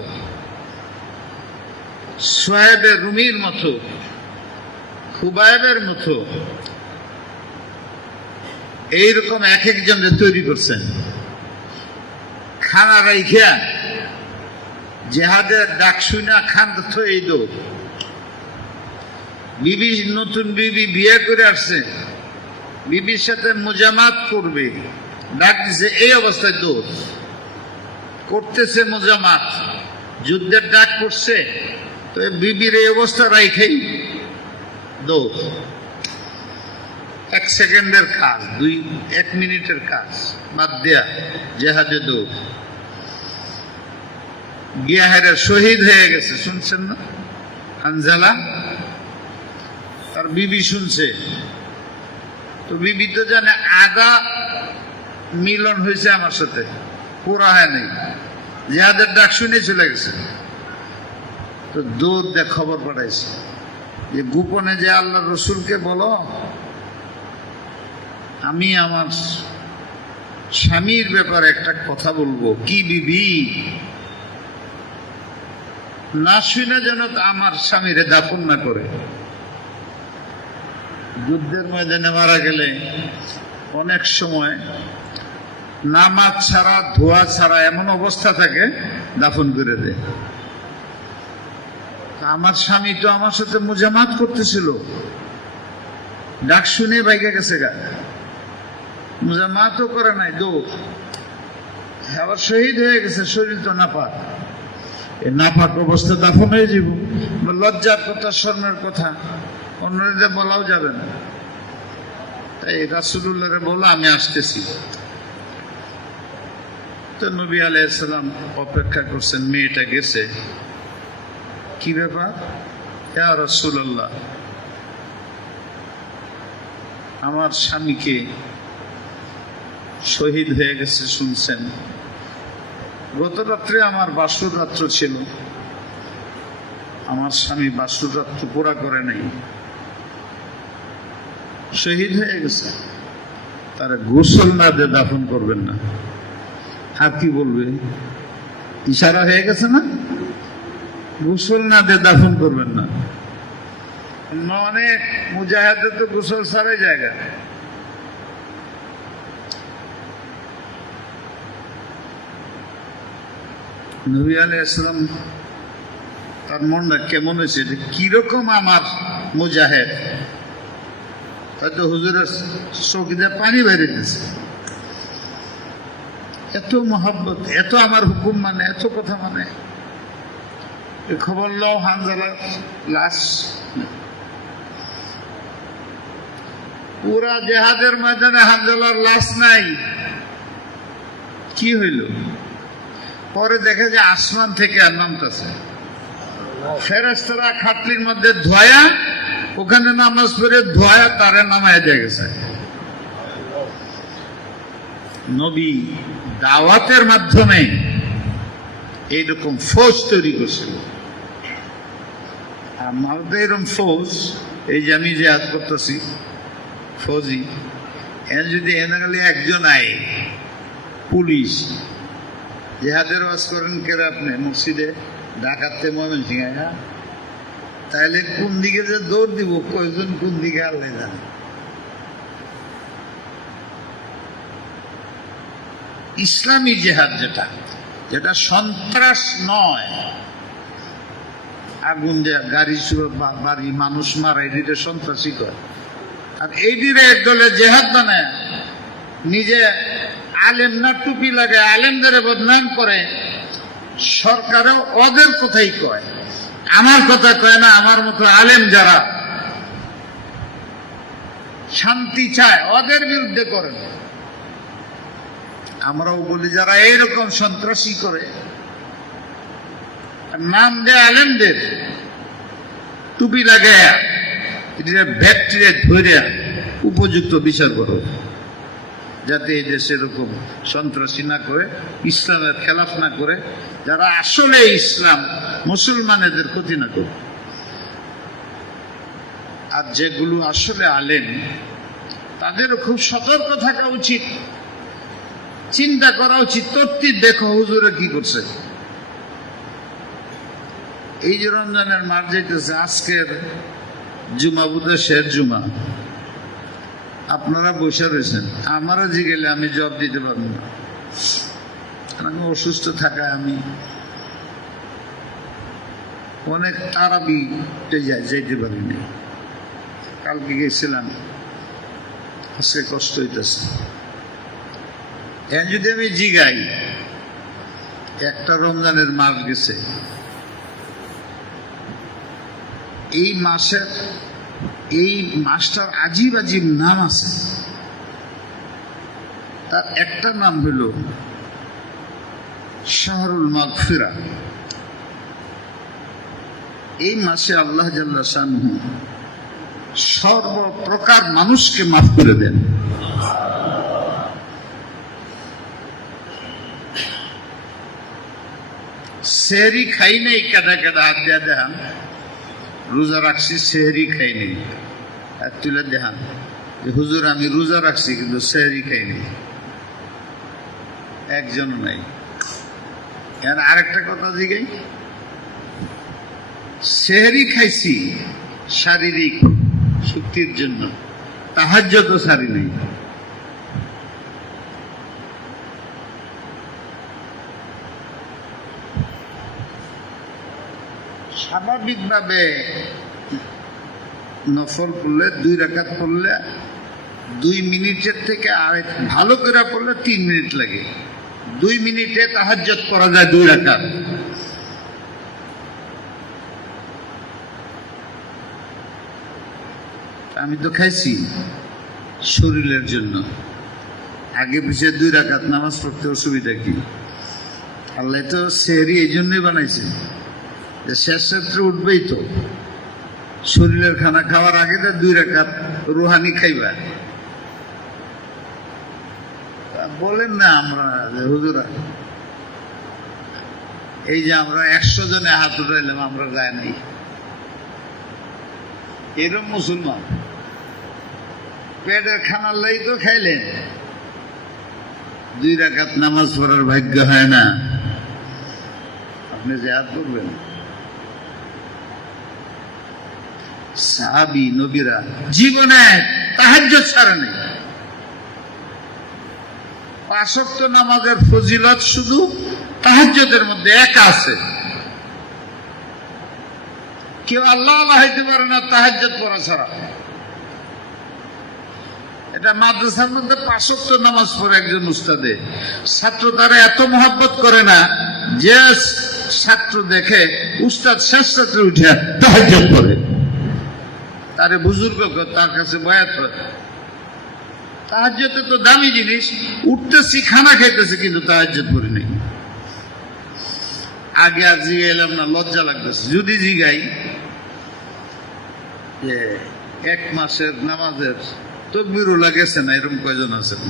সোহেবে রুমির মতো, খুবাইবের মতো, এইরকম এক একজনের তৈরি করছেন। খানা রাইখা জেহাদের ডাক শুনা খান তো এই দো। বিবি, নতুন বিবি বিয়ে করে আসছে, বিবির সাথে মুজামাত করবে, ডাক দিছে, এই অবস্থায় দৌড় করতেছে, মুজামাত যুদ্ধের ডাক করছে, তো বিবির এই অবস্থা রাইখাই দৌড়। 1 সেকেন্ডের কাজ, 1 মিনিটের কাজ বাদ দেয়া জেহাদে দৌড়। গিয়া হেরা শহীদ হয়ে গেছে, শুনছেন না? হানজালা, তার বিবি শুনছে, তো বিবি তো জানে আদা মিলন হয়েছে আমার সাথে, পুরা হয় নাই, জেহাদের ডাক শুনে চলে গেছে। তো দৌড় দিয়ে খবর পাঠাইছে যে গোপনে যে আল্লাহ রসুলকে বলো আমি আমার স্বামীর ব্যাপারে একটা কথা বলবো। কি বিবি? না শুনে যেন আমার স্বামীরে দাফন না করে। যুদ্ধের ময়দানে মারা গেলে অনেক সময় নামাজ ছাড়া, ধোয়া ছাড়া এমন অবস্থা থাকে, দাফন করে দেয়। আমার স্বামী তো আমার সাথে মুজামাত করতেছিল, ডাক শুনে বাইকে গেছে গা, মুজামাতও করে নাই, দৌড়, আবার শহীদ হয়ে গেছে, শরীর তো নাপাক। এই নাপাক অবস্থা দাফন হয়ে যাব, লজ্জার কথা, শর্মের কথা, অন্যদের বলাও যাবে না। তাই রাসূলুল্লাহরে বলো আমি আসতেছি। তো নবী আলাইহিস সালাম অপেক্ষা করছেন, মেয়েটা গেছে, কি ব্যাপার? ইয়া রাসূলুল্লাহ, আমার স্বামীকে শহীদ হয়ে গেছে শুনছেন, গত রাত্রে আমার বাসর রাত্র ছিল, আমার স্বামী বাসর রাত্র পুরা করে নাই, শহীদ হয়ে গেছে, তারা গোসল না দিয়ে দাফন করবেন না। আর কি বলবে? ইশারা হয়ে গেছে না, গোসল না দিয়ে দাফন করবেন না। অনেক মুজাহিদের তো গোসল ছাড়াই জায়গা। নবী আলাইহিস সালাম তার মনটা কেমন হয়েছে, কিরকম আমার মুজাহিদ, হয়তো হুজুরের চোখ দিয়ে পানি বেরিয়েছে, এত মহব্বত, এত আমার হুকুম মানে, এত কথা মানে। খবর লও হানজালার লাশ, পুরা জেহাদের ময়দানে হানজালার লাশ নাই। কি হইল? পরে দেখে যে আসমান থেকে আর নামতেছে, ফেরেশতারা খাটলির মধ্যে ধোয়া, ওখানে নামাজ পড়ে ধোয়া তারে নামায় দিয়ে গেছে। নবী দাওয়াতের মাধ্যমে এইরকম ফৌজ তৈরি করছিল। আমার তো এরকম ফৌজ, এই যে আমি জিহাদ করতেছি, ফৌজি এর যদি এনে গেলে একজন আয় পুলিশ, জিহাদের ওয়াজ করেন কেন আপনি মসজিদে, ঢাকাতে ময়মনসিংহে, তাহলে কোন দিকে যে দৌড় দিব, কয়জন কোন দিকে আল্লাহ জানে। ইসলামী জেহাদ যেটা, যেটা সন্ত্রাস নয়, আগুন দেয়া, গাড়ি বাড়ি, মানুষ মারা, এটিতে সন্ত্রাসী করে। আর এইটিরে একদলে জেহাদ মানে নিজে আলেম না টুপি লাগে, আলেমদের বদনাম করে, সরকারও ওদের কথাই কয়, আমার কথা কয় না। আমার মতো আলেম যারা শান্তি চায় ওদের বিরুদ্ধে করে। আমরাও বলি যারা এইরকম সন্ত্রাসী করে, নাম দেয় আলেমদের, টুপি লাগে, ব্যাকটেরিয়া ধরে উপযুক্ত বিচার করো, যাতে এই দেশে এরকম সন্ত্রাসী না করে, ইসলামের খেলাফ না করে, যারা আসলে ইসলাম মুসলমানদের ক্ষতি না করে। আর যেগুলো আসলে আলেম, তাদেরও খুব সতর্ক থাকা উচিত, চিন্তা করা উচিত, তত্ত্ব দেখো হুজুরে কি করছে। এই যে রমজানের মাস যাইতেছে, আজকের জুমা বোধহয় শেষ জুমা, আপনারা বসে রয়েছেন, আমারও জিগেলে আমি জবাব দিতে পারব না, আমি অসুস্থ থাকায় আমি অনেক তারাবিতে যাইতে পারিনি। কালকে গেছিলাম, আজকে কষ্ট হইতেছে। যদি আমি জিগাই, একটা রমজানের মাস গেছে, এই মাসের, এই মাসটার আজীব আজীব নাম আছে। তার একটা নাম হইল শাহরুল মাগফিরা। এই মাসে আল্লাহ জাল্লা শানহু সর্বপ্রকার মানুষকে মাফ করে দেন। সেহরি খাই নেই, কেদা কেদা হাত দিয়া দেখান, রোজা রাখছি সেহরি খাই নেই, আর তুলে দেখান যে হুজুর আমি রোজা রাখছি কিন্তু সেহরি খাই নেই, একজন নাই। এর আরেকটা কথা জিগাই, সেহরি খাইছি শারীরিক শক্তির জন্য, তাহাজ্জুদ সারি নেই। স্বাভাবিকভাবে নফল পড়লে 2 রাকাত পড়লে 2 মিনিটের থেকে আরেক ভালো করে পড়লে 3 মিনিট লাগে। 2 মিনিটে তাহাজ্জুদ করা যায় 2 রাকাত। আমি তো খাইছি শরীরের জন্য, আগে পিছিয়ে 2 রাকাত নামাজ পড়তে অসুবিধা কি? আল্লাহ তো সেহরি এই জন্যই বানাইছে, যে শেষ রাত্রে উঠবেই তো, শরীরের খানা খাওয়ার আগে তো 2 রাকাত রুহানি খাইবা। বলেন না আমরা যে হুজুরা, এই যে আমরা 100 জনে হাত উঠাইলাম, আমরা যায় নাই, এরকম মুসলমান পেটের খানার লাই তো খাইলেন, 2 রাকাত নামাজ পড়ার ভাগ্য হয় না, আপনি জিহাদ করবেন? সাহাবী নবীরা জীবনে তাহাজ্জুদ ছাড়ে নাই। 5 ওয়াক্ত নামাজের ফজিলত শুধু তাহাজ্জুদের মধ্যে একা আছে। কেউ আল্লাহ হইতে পারে না তাহাজ্জুদ পড়া ছাড়া। এটা মাদ্রাসার মধ্যে 5 ওয়াক্ত নামাজ পড়ে একজন উস্তাদে, ছাত্র তারা এত মহব্বত করে না যে ছাত্র দেখে উস্তাদ শেষ রাত্রে উঠে তাহাজ্জুদ পড়ে, তারে বুজুর্গ তার কাছে বয়াত করে। তাহাজ্জুদ তো দামি জিনিস, উঠতেছি খানা খাইতেছি কিন্তু তাহাজ্জুদ করি নাই। আগে আর জিগাইলাম না, লজ্জা লাগতেছে। যদি জিগাই যে 1 মাসের নামাজের তাকবীরুল্লাহ গেছে না, এরকম কয়জন আছেন?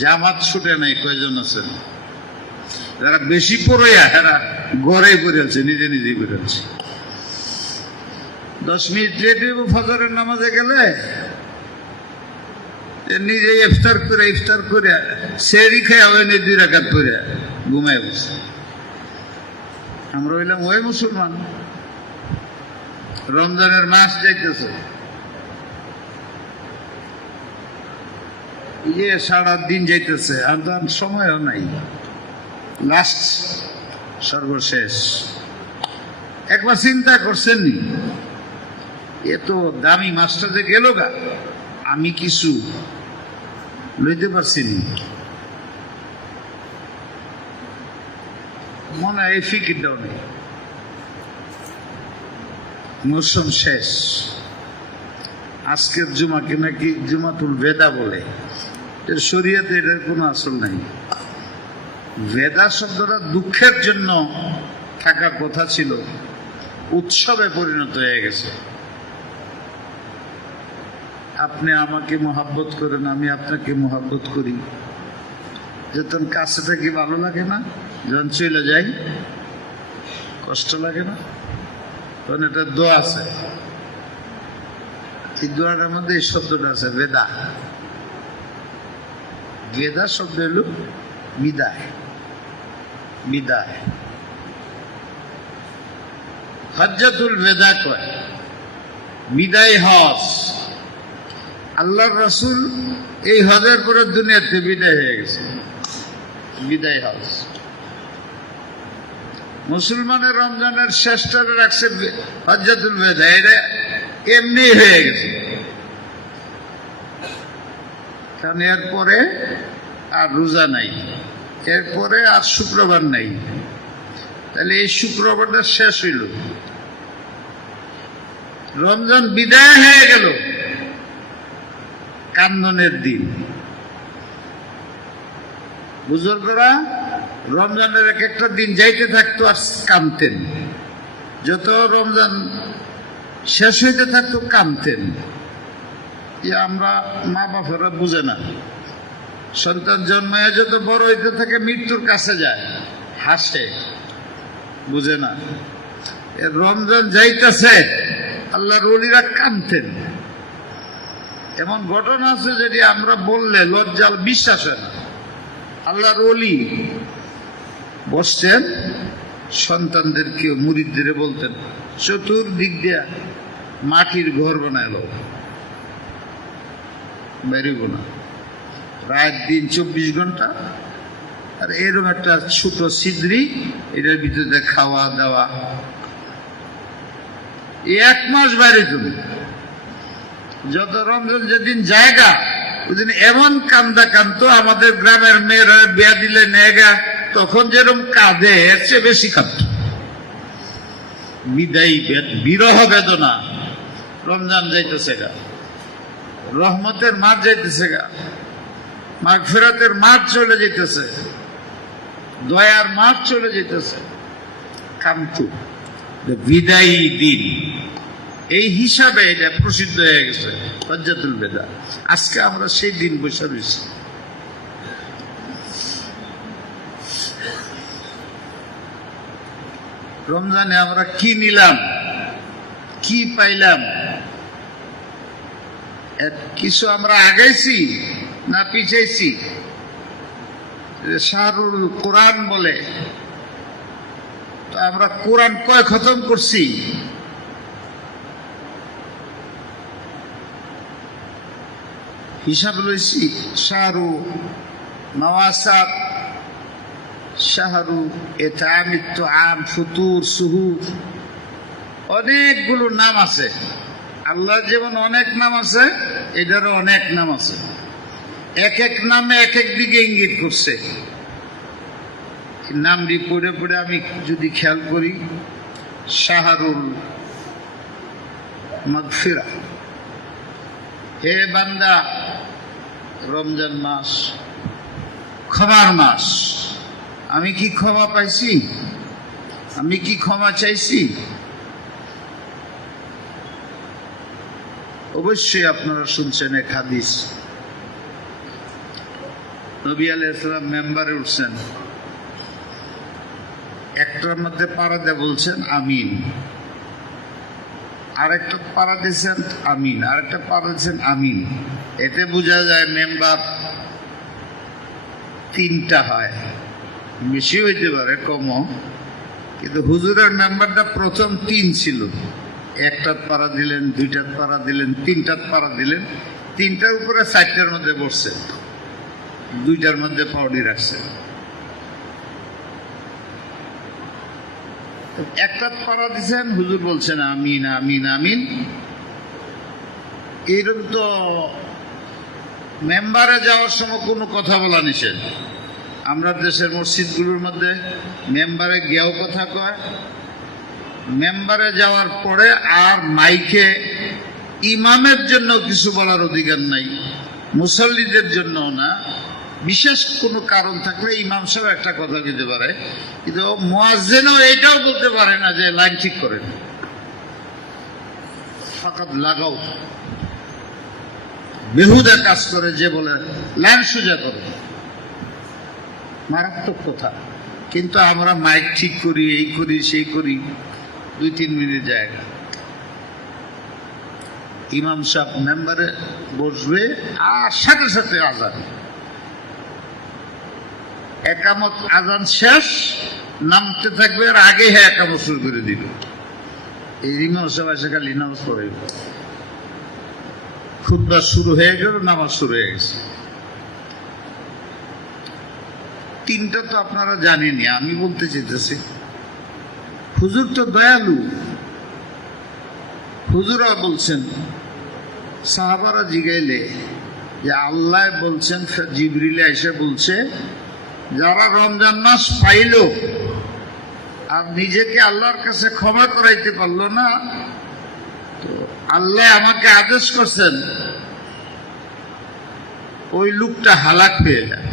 জামাত ছুটে নাই কয়জন আছেন? যারা বেশি পড়াইয়া এরা গড়াই করেছে, নিজে নিজেই করেছে। 10 মিনিট লেট হইব ফজরের নামাজে গেলে, নিজে ইফতার করে সেহরি খায় হয়নি 2 রাকাত পড়ে ঘুমায় বসে। আমরা হইলাম ওই মুসলমান। রমজানের মাস যাইতেছে, সারা দিন যাইতেছে, আর সময়ও নাই, লাস্ট সর্বশেষ। একবার চিন্তা করছেন নি, এত দামি মাছটা যে গেল গা, আমি কিছু লইতে পারছি নি? মনে হয় এই ফিকিরটাও নেই। মৌসুম শেষ, আজকের জুমাকে নাকি জুমাতুল ভেদা বলে। শরীয়তে এটার কোনো আসল নাই। ভেদা শব্দটা দুঃখের জন্য থাকার কথা ছিল, উৎসবে পরিণত হয়ে গেছে। আপনি আমাকে মহাব্বত করেন, আমি আপনাকে মহাব্বত করি। যখন কাছে থাকি ভালো লাগে না, যখন চলে যাই কষ্ট লাগে না? তখন এটা দোয়া আছে, এই দোয়াটার মধ্যে এই শব্দটা আছে, ভেদা। ভেদা শব্দ হলো বিদায়, বিদায়। হজ্জাতুল ভেদা কয়, বিদায় হজ। আল্লাহর রাসূল এই হজের পরে দুনিয়াতে বিদায় হয়ে গেছে, বিদায় হজ। মুসলমানের রমজানের শেষটারে রাখছে হজ্জাতুল ভেদা, এটা এমনি হয়ে গেছে। কারণ এরপরে আর রোজা নাই, এরপরে আর শুক্রবার নাই, তাহলে এই শুক্রবারটা শেষ হইল, রমজান বিদায় হয়ে গেল। কান্দনের দিন। বুজুর্গরা রমজানের এক একটা দিন যাইতে থাকতো আর কাঁদতেন, যত রমজান শেষ হইতে থাকতো কাঁদতেন। যে আমরা মা বাপেরা বুঝে না, সন্তান জন্মায় যত বড় হইতে থাকে মৃত্যুর কাছে যায়, হাসে, বুঝে না। রমজান যাইতেছে, আল্লাহর ওলিরা কাঁদতেন। এমন ঘটনা আছে যেটি আমরা বললে লজ্জাল বিশ্বাস হয় না। আল্লাহর ওলি বসছেন, সন্তানদেরকে মুরিদদের বলতেন, চতুর্দিক দিয়া মাটির ঘর বানাইল, বেরিব না, রাত দিন 24 ঘন্টা। আর এরকম একটা ছোট ছিদ্রি, এটার ভিতরে খাওয়া দাওয়া। 1 মাস বাইরে তুমি যত রমজান যেদিন জায়গা, ওইদিন এমন কান্দা কান্দতো, আমাদের গ্রামের মেয়েরা বিয়া দিলে নেগা, তখন যেরকম কাঁদে এর চেয়ে বেশি কাঁদত। বিদায়ী বিরহ বেদনা। রমজান যাইতেছে গা, রহমতের মাঠ যাইতেছে গা, মাগফিরাতের মাঠ চলে যাইতেছে। দয়ার মাস চলে যেতেছে, কান্তু বিদায়ী দিন, এই হিসাবে এটা প্রসিদ্ধ হয়ে গেছে হজ্জাতুল বিদা। আজকে আমরা সেই দিন বসে রয়েছি। রমজানে আমরা কি নিলাম, কি পাইলাম, কিছু আমরা আগাইছি না পিছাইছি? শাহরুল কোরআন বলে, তো আমরা কোরআন কয় খতম করছি? হিসাব লইছি। শাহরু নওয়াসাব, শাহরু এতামিত আম, ফুতুর, সুহুর, অনেকগুলো নাম আছে। আল্লাহ যেমন অনেক নাম আছে, এটারও অনেক নাম আছে। এক এক নামে এক এক দিকে ইঙ্গিত করছে। নামটি পড়ে পড়ে আমি যদি খেয়াল করি, শাহরুল মাগফিরা, হে বান্দা রমজান মাস ক্ষমার মাস। আমি কি ক্ষমা পাইছি? আমি কি ক্ষমা চাইছি? অবশ্যই আপনারা শুনছেন এক হাদিস, নবী আলাইহিস সালাম মেম্বারে উঠছেন, একটার মধ্যে পাড়া দিয়ে বলছেন আমিন, আরেকটা পাড়া দিয়েছেন আমিন, আরেকটা পাড়া দিয়েছেন আমিন। এতে বোঝা যায় মেম্বার তিনটা হয়, বেশি হইতে পারে কমও, কিন্তু হুজুরের মেম্বারটা প্রথম তিন ছিল। একটার পাড়া দিলেন, দুইটার পাড়া দিলেন, তিনটার পাড়া দিলেন, তিনটার উপরে চারটার মধ্যে বসছে, দুইটার মধ্যে পাউডি রাখছে। একটা পাড়া দিচ্ছেন, হুজুর বলছেন আমিন আমিন আমিন। এইরকম তো মেম্বারে যাওয়ার সময় কোনো কথা বলা নিষেধ। আমরা দেশের মসজিদগুলোর মধ্যে মেম্বারে গিয়েও কথা কয়, মেম্বারে যাওয়ার পরে আর মাইকে ইমামের জন্য কিছু বলার অধিকার নাই, মুসল্লিদের জন্য না। বিশেষ কোনো কারণ থাকলে ইমাম সাহেব একটা কথা বলতে পারে, কিন্তু মুয়াজ্জিনও এইটাও বলতে পারে না যে লাইন ঠিক করেন, ফাকাত লাগাও, বেহুদা কাজ করে যে বলে লাইন সোজা করে, মারাত্মক কথা। কিন্তু আমরা মাইক ঠিক করি, এই করি সেই করি, 2-3 মিনিট জায়গা। ইমাম সাহেব মেম্বারে বসবে আর সাথে সাথে আজান, একামত আজান শেষ, নামতে থাকবে আর আগে হ্যাঁ একামত শুরু করে দিল। এই ইমাম সাহেব এসে খালি নামাজ পড়ে, খুতবা শুরু হয়ে গেল, নামাজ শুরু হয়ে গেছে। তিনটা তো আপনারা জানেনই, আমি বলতে চাইতেছি হুজুর তো দয়ালু। হুজুরা বলছেন, সাহাবারা জিগাইলে যে আল্লাহ বলছেন, জিবরিলে এসে বলছে, যারা রমজান মাস পাইল আর নিজেকে আল্লাহর কাছে ক্ষমা করাইতে পারলো না, তো আল্লাহ আমাকে আদেশ করছেন ওই লোকটা হালাক হয়ে যায়।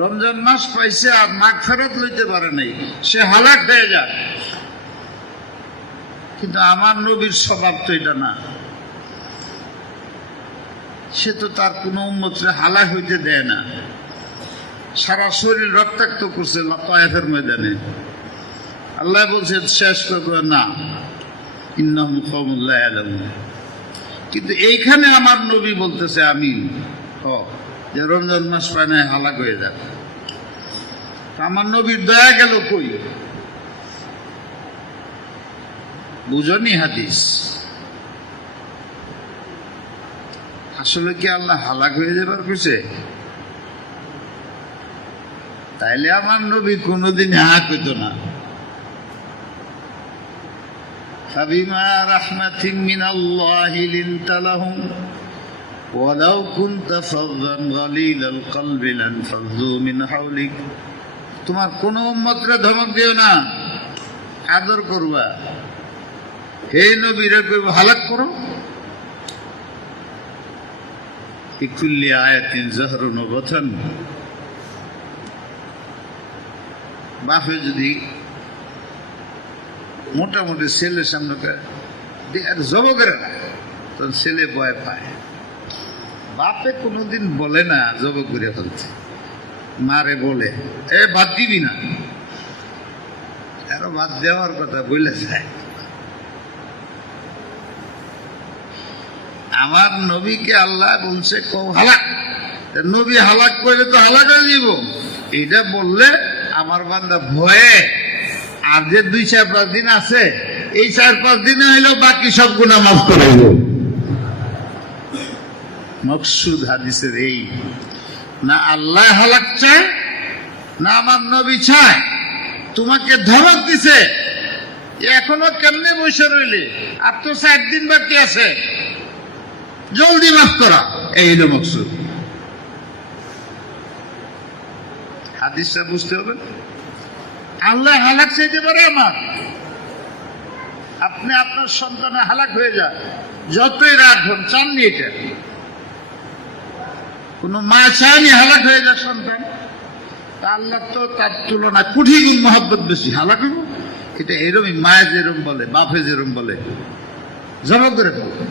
রমজান মাস পাইছে আর মাগফিরাত লইতে পারে নাই, সে হালাক হয়ে যায়। কিন্তু আমার নবীর স্বভাব তো এটা না, সে তো তার কোন উম্মতরে হালাক হইতে দেয় না। সারা শরীর রক্তাক্ত করছে তায়েফের ময়দানে, আল্লাহ বলছেন শেষ করবে না, ইন্নাহুম কওমুন লা ইয়ালামুন। কিন্তু এইখানে আমার নবী বলতেছে আমিন, যে রমজান মাস পায় না হালাক হয়ে যাক। আমার নবীর দয়া গেল কই? বুঝনি হাদিস? আসলে কি আল্লাহ হালাক হয়ে যাবার কইছে? তাইলে আমার নবী কোনদিন হা কইতো না। ফাবিমা রাহমাতিন মিনাল্লাহি লিনতা লাহুম ওয়ালাউ কুনতা ফাযযান গালিলাল কলবি লানফাযু মিন হাওলিক। তোমার কোন উম্মতরে ধমক দিও না, আদর করবা। হে নবীরে কইব হালাক করো, ইকুল্লি আয়াতিন জাহরুন ওয়া বাতান। বাপে যদি মোটামুটি ছেলের সামনে জব করে না, তখন ছেলে ভয় পায়। বাপে কোনোদিন বলে না জব করে ফেলছে, মারে বলে এ বাদ দিবি না, আরো বাদ দেওয়ার কথা বলে যায়। আমার নবীকে আল্লাহ বলছে হালাক, নবী হালাক করলে তো হালাক হয়ে দিব, এটা বললে আমার বান্দা ভয়ে আর যে 2-4-5 দিন আছে, এই 4-5 দিনে হইলো বাকি সব গুনাহ মাফ করে দিব। মকসুদ হাদিসের এই, না আল্লাহ হালাক চায় না আমার নবী চায়। তোমাকে ধমক দিছে, এখনো কেমনে বসে রইলে, আর তো 4 দিন বাকি আছে, জলদি মাফ করা, এই হলো মকসুদ। হাদিসটা বুঝতে হবে। আল্লাহ হালাক চাইতে পারে আমার, আপনি আপনার সন্তানে হালাক হয়ে যান, যতই রাখবেন, চাননি এটা, কোন মা চায়নি হালাক হয়ে যায় সন্তান, আল্লাহ তো তার তুলনায় কোটি গুণ মহব্বত বেশি, হালাক হইব। এটা এরমই, মায়ে যেরম বলে, বাপে যেরম বলে, জমা করে বলে।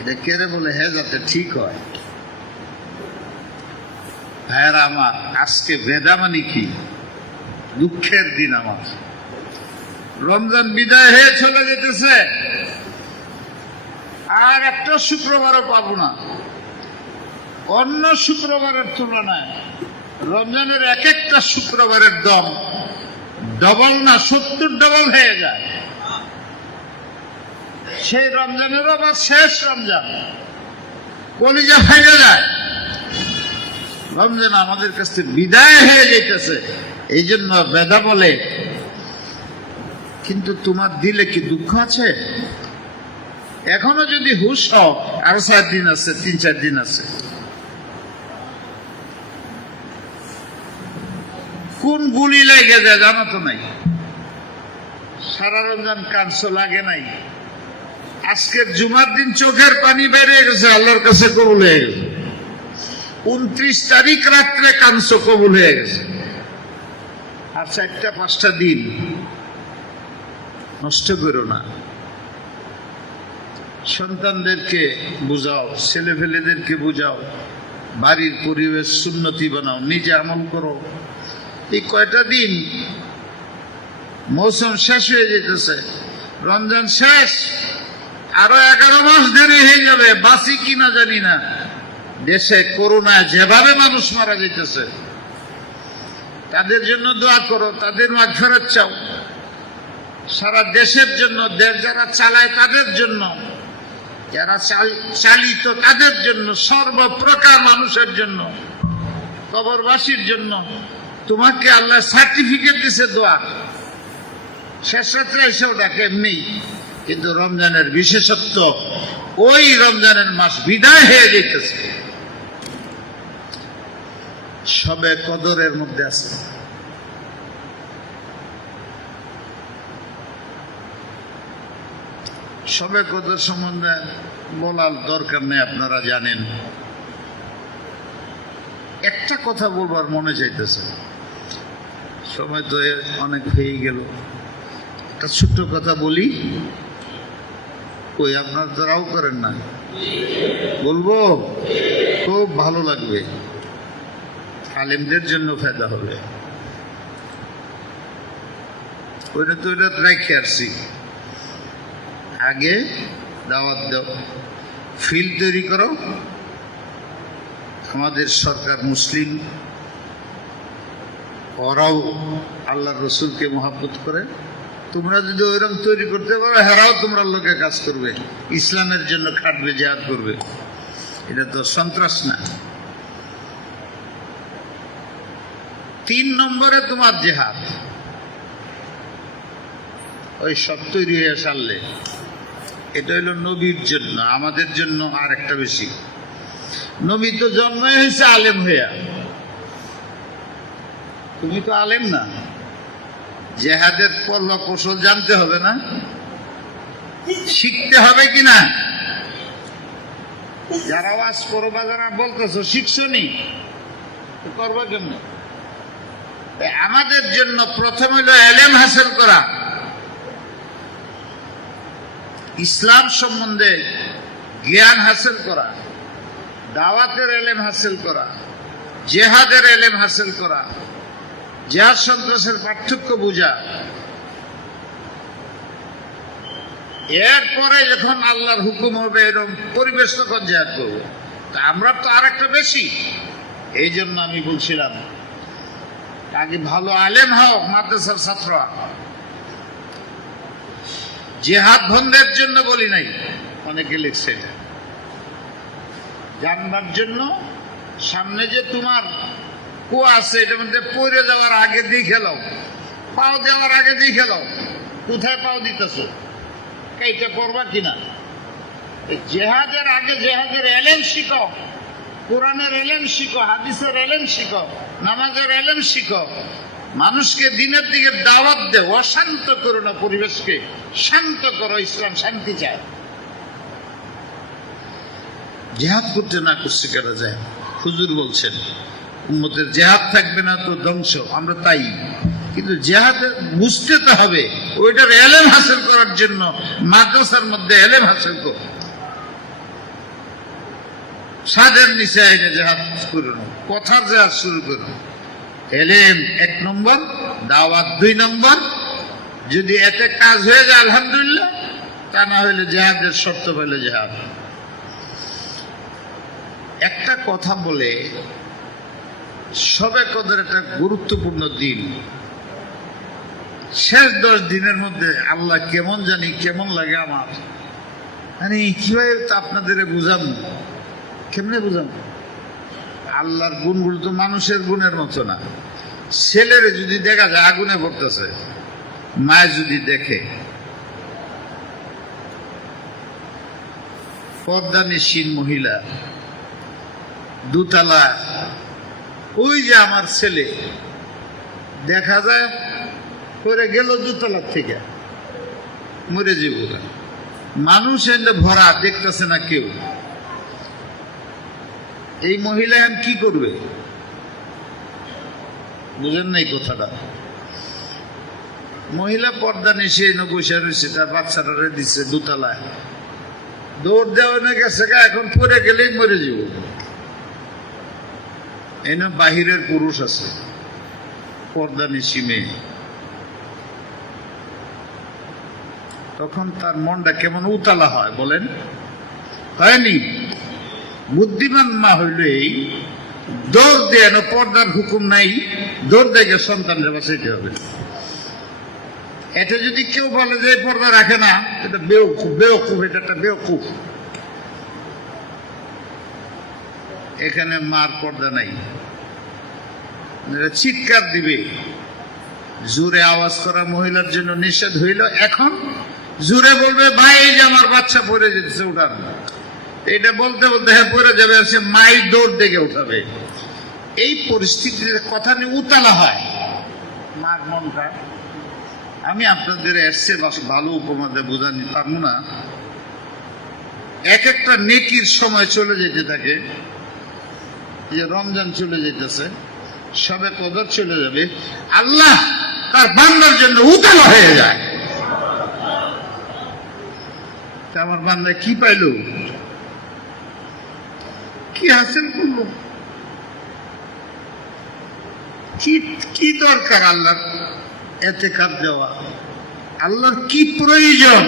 এটা কেড়ে বলে হ্যাঁ, যাতে ঠিক হয়। ভাইয়েরা আমার, আজকে বেদা মানে কি? দুঃখের দিন আমার। রমজান বিদায় হয়ে চলে যেতেছে, আর একটা শুক্রবারও পাবো না। অন্য শুক্রবারের তুলনায় রমজানের এক একটা শুক্রবারের দম ডবল না 70 ডবল হয়ে যায়। সেই রমজানেরও আবার শেষ রমজান, কলিজা ভেঙে যায়। রমজান আমাদের কাছ থেকে বিদায় হয়ে যাইতেছে, এই জন্য বেদা বলে, কিন্তু তোমার দিলে কি দুঃখ আছে? এখনো যদি হুশ হও, আরো 4 দিন আছে, 3-4 দিন আছে। কোন গুলি লেগে যায় জানো তো নাই? সারা রমজান কাঁদছো, লাগে নাই? আজকের জুমার দিন চোখের পানি বেরিয়ে গেছে, আল্লাহর কাছে কবুল হয়ে গেছে। 29 তারিখ রাত্রে কাঁদছো, কবুল হয়ে গেছে। আর 4-5টা দিন নষ্ট করো না। সন্তানদেরকে বুঝাও, ছেলেফেলেদেরকে বুঝাও, বাড়ির পরিবেশ সুন্নতি বানাও, নিজে আমল করো। এই কয়টা দিন মৌসুম শেষ হয়ে যেতেছে, রমজান শেষ, আরো 11 মাস দেরি হয়ে যাবে, বাঁচি কিনা জানি না। দেশে করোনা যেভাবে মানুষ মারা যেতেছে, তাদের জন্য দোয়া করো, তাদের মাগফিরাত চাও। সারা দেশের জন্য, দেশ যারা চালায় তাদের জন্য, যারা চালিত তাদের জন্য, সর্বপ্রকার মানুষের জন্য, কবরবাসীর জন্য। তোমাকে আল্লাহ সার্টিফিকেট দিছে দোয়া, শেষ রাত্রে এসেও ডাকে এমনি। কিন্তু রমজানের বিশেষত্ব, ওই রমজানের মাস বিদায় হয়ে যেতেছে, সবে কদরের মধ্যে আছে। সবে কদর সম্বন্ধে বলার দরকার নেই, আপনারা জানেন। একটা কথা বলবার মনে চাইতেছে, সময় তো অনেক হয়ে গেল। একটা ছোট্ট কথা বলি, কই আপনার তারাও করেন না? বলবো, খুব ভালো লাগবে, আলেমদের জন্য ফায়দা হবে। ওইটা তো ওইটা রেখে আসছি, আগে দাওয়াত দাও, ফিল্ড তৈরি করো। আমাদের সরকার মুসলিম, ওরাও আল্লাহর রসুলকে মহব্বত করে। তোমরা যদি ওইরকম তৈরি করতে পারো, হেরাও তোমরা লোকে কাজ করবে, ইসলামের জন্য খাটবে, জিহাদ করবে। এটা তো সন্ত্রাস না। 3 নম্বরে তোমার জিহাদ, ওই সব তৈরি হয়ে সারলে। এটা হইল নবীর জন্য, আমাদের জন্য আর একটা বেশি। নবী তো জন্ম হয়েছে আলেম হইয়া, তুমি তো আলেম না। জেহাদের পল্লা কৌশল জানতে হবে না? শিখতে হবে কিনা? যারা ওয়াজ করবা, যারা বলতেছো শিখছো নি, করবো কেমন? আমাদের জন্য প্রথম হলো এলেম হাসিল করা, ইসলাম সম্বন্ধে জ্ঞান হাসিল করা, দাওয়াতের এলেম হাসিল করা, জেহাদের এলেম হাসিল করা, জেহাদ সন্ত্রাসের পার্থক্য বুঝা। এরপরে যখন আল্লাহর হুকুম হবে এরকম পরিবেশ, তখন জেহাদ করবো। তা আমরা তো আর একটা বেশি। এই জন্য আমি বলছিলাম আগে ভালো আলেম হও, মাদ্রাসার ছাত্র। জেহাদ বন্ধের জন্য বলি নাই, অনেকে লিখছে এটা জানবার জন্য। সামনে যে তোমার কুয়া আছে, এটার মধ্যে পড়ে যাওয়ার আগে দিয়ে খেলাও, পাও দেওয়ার আগে দিয়ে খেলাও, কোথায় পাও দিতেছ, এইটা করবা কিনা। জেহাদের আগে জেহাদের এলেম শিখো, কোরআনের এলেম শিখো, হাদিসের এলেম শিখো, নামাজের এলেম শিখো। মানুষকে দিনের দিকে দাওয়াত দেও, অশান্ত করো না, পরিবেশকে শান্ত করো। ইসলাম শান্তি চায়। জেহাদ করতে না করছে কেন যায়? হুজুর বলছেন উম্মতের জেহাদ থাকবে না তো ধ্বংস, আমরা তাই। কিন্তু জেহাদ বুঝতে তো হবে, ওইটার এলেম হাসিল করার জন্য মাদ্রাসার মধ্যে এলেম হাসিল করো। সাদের নিচে এটা জেহাদ করুন, কথার জেহাদ শুরু করুন। এলেম 1 নম্বর, দাওয়াত 2 নম্বর। যদি এতে কাজ হয়ে যায় আলহামদুলিল্লাহ, তা না হইলে জেহাদের শর্ত পেলে জেহাদ। একটা কথা বলে, সবে কদর একটা গুরুত্বপূর্ণ দিন। শেষ 10 দিনের মধ্যে আল্লাহ কেমন জানি কেমন লাগে আমার, মানে কিভাবে আপনাদের বুঝাবো, কেমনে বুঝাবো? আল্লাহর গুণগুলো তো মানুষের গুণের মতো না। ছেলেরে যদি দেখা যায় আগুনে পড়তেছে, মায় যদি দেখে, পর্দানিসীন মহিলা দুতলা, ওই যে আমার ছেলে দেখা যায় পরে গেল দুতলার থেকে, মরে যাবো। মানুষ এনে ভরা, দেখতেছে না কেউ। এই মহিলা এখন কি করবে? বুঝেন নাই কথাটা? মহিলা পর্দা নিশে বসে রয়েছে, তার বাচ্চাটা দিচ্ছে দুতলায়, দৌড় দেওয়া গেছে, এখন পরে গেলেই মরে যাব। এই না বাহিরের পুরুষ আছে, পর্দা নিশি মেয়ে, তখন তার মনটা কেমন উতালা হয় বলেন? হয়নি? বুদ্ধিমান মা হইলে দৌড় দেয় না, পর্দার হুকুম নাই, দৌড় দেখে সন্তানরা বাঁচাইতে হবে। এটা যদি কেউ বলে যে পর্দা রাখে না, এটা বেওকুফ, বেওকুফ, এটা একটা বেওকুফ। এখানে মার পর্দা নাই, চিৎকার দিবে। জোরে আওয়াজ করা মহিলার জন্য নিষেধ হইল, এখন জোরে বলবে ভাই এই যে আমার বাচ্চা পড়ে যেতেছে, উঠান। এটা বলতে বলতে হ্যাঁ পড়ে যাবে, সে মাই দৌড় দেখে উঠাবে। এই পরিস্থিতির কথা নিয়ে উতালা হয় মার মনটা। আমি আপনাদের এসছে ভালো উপমা দিয়ে বোঝাতে পারবো না। এক একটা নেকির সময় চলে যেতে থাকে, যে রমজান চলে যেতেছে, সবে কদর চলে যাবে, আল্লাহ তার বান্দার জন্য উতালা হয়ে যায়। আমার বান্দা কি পাইল, কি হাসিল করলো, কি দরকার আল্লাহর এতেকাব দেওয়া, আল্লাহর কি প্রয়োজন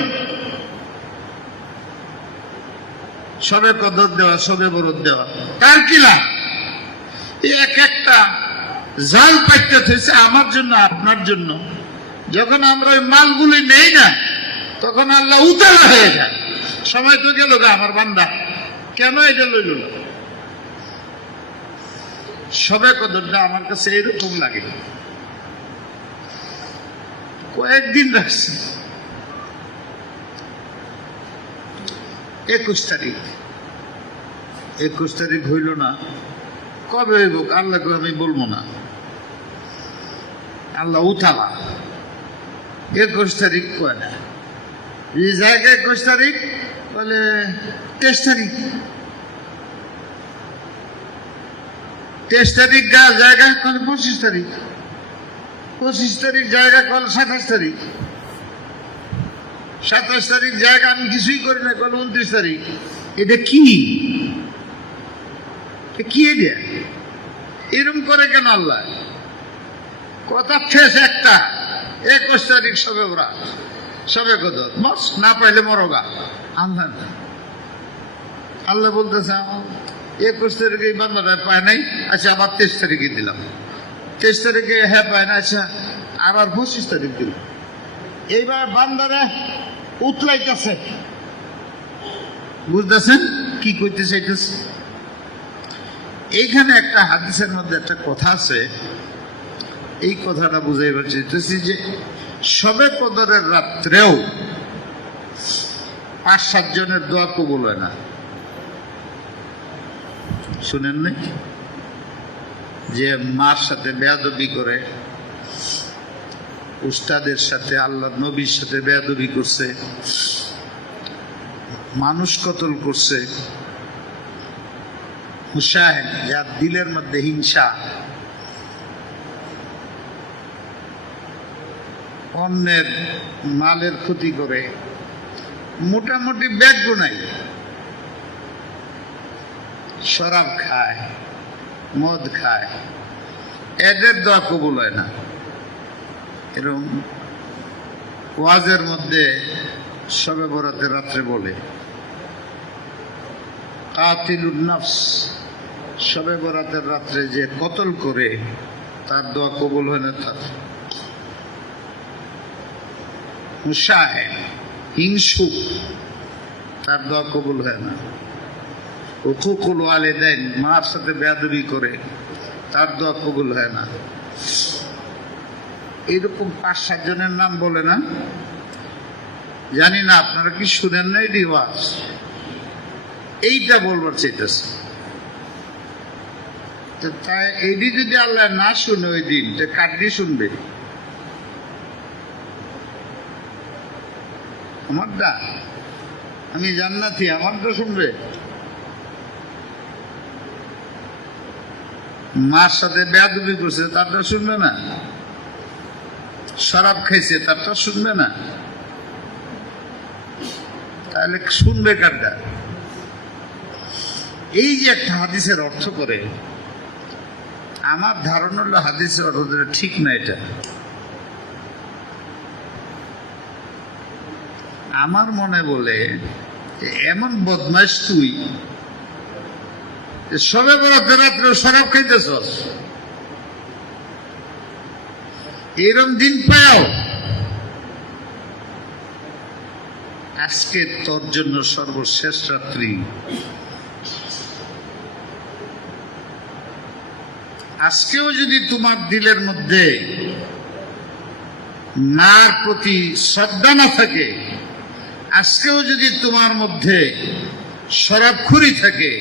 সবে কদর দেওয়া, সবে বরদ দেওয়া, কার কি লাভ? এক একটা জাল পাইতে হয়েছে আমার জন্য, আপনার জন্য। যখন আমরা ওই মালগুলি নেই না, তখন আল্লাহ উতালা হয়ে যায়। সময় তো গেল গা, আমার বান্দা কেন এটা লইল না? সবে কদরটা আমার কাছে এরকম লাগে। কয়েকদিন রাখছে, 21 তারিখ, 21 তারিখ হইল না, কবে হইব আল্লাহকে আমি বলবো না। আল্লাহ উতালা 21 তারিখ কয় না, এই জায়গায় 21 তারিখ বলে 23 তারিখ, 23 তারিখ জায়গা কলে 25 তারিখ, 25 তারিখ জায়গা কল 27 তারিখ, 27 তারিখ জায়গা আমি কিছুই করি না কল 29 তারিখ। এটা কি এটা এরকম করে কেন আল্লাহ? কথা শেষ একটা, 21 তারিখ সবে বরাত, সবে কদর, বস না পাইলে মরগা। আল্লাহ বলতেছে 21 তারিখে এই বান্দাটা পায় নাই, আচ্ছা আবার 23 তারিখে দিলাম, 23 তারিখে হ্যাঁ পায় না, আচ্ছা আবার 25 তারিখ দিলাম। এইবার বান্দারা উতলাইতেছে, বুঝতেছেন কি করতে চাইতেছে? এইখানে একটা হাদিসের মধ্যে একটা কথা আছে, এই কথাটা বুঝাইবার চাইতেছি যে সবে কদরের রাত্রেও 5-7 জনের দোয়া কবুল হয় না। শুনেন নাই যে মার সাথে বেয়াদবি করে, উস্তাদের সাথে, আল্লাহ নবীর সাথে বেয়াদবি করছে, মানুষ কতল করছে, হুসাইন যার দিলের মধ্যে হিংসা, অন্যের মালের ক্ষতি করে, মোটামুটি ব্যাগ নাই, শরাব খায়, মদ খায়, এদের দোয়া কবুল হয় না। এরকম ওয়াজের মধ্যে সবে বরাতের রাত্রে বলে কাতিলুন নফস, সবে বরাতের রাত্রে যে কতল করে তার দোয়া কবুল হয় না। তার মুশাহিদ হিংসুক, তার দোয়া কবুল হয় না। হুকুকুল ওয়ালিদাইন, মার সাথে বেয়াদবি করে, তার দোয়া কবুল হয় না। এইরকম 5-7 জনের নাম বলে না, জানি না আপনারা কি শুনেন না এই রিওয়াজ? এইটা বলবার চাইতেছে। তাই এইটি যদি আল্লাহ না শুনে ওই দিন, কাটলি শুনবে? আমারটা, আমি জান্নাতি, আমারটা শুনবে? মার সাথে বেয়াদবি করছে তারটা শুনবে না? শরাব খাইছে তারটা শুনবে না? তাহলে শুনবে কারটা? এই যে একটা হাদিসের অর্থ করে, আমার ধারণা হলো হাদিসের অর্থ ঠিক না। এটা আমার মনে বলে এমন বদমাইশ তুই, সবে বরাতের রাত্রে শরাব খাইতেছস, এরম দিন পাও, আজকে তোর জন্য সর্বশেষ রাত্রি। আজকেও যদি তোমার দিলের মধ্যে মার প্রতি শ্রদ্ধা না থাকে, আজকেও যদি তোমার মধ্যে শরাবখুরি থাকে,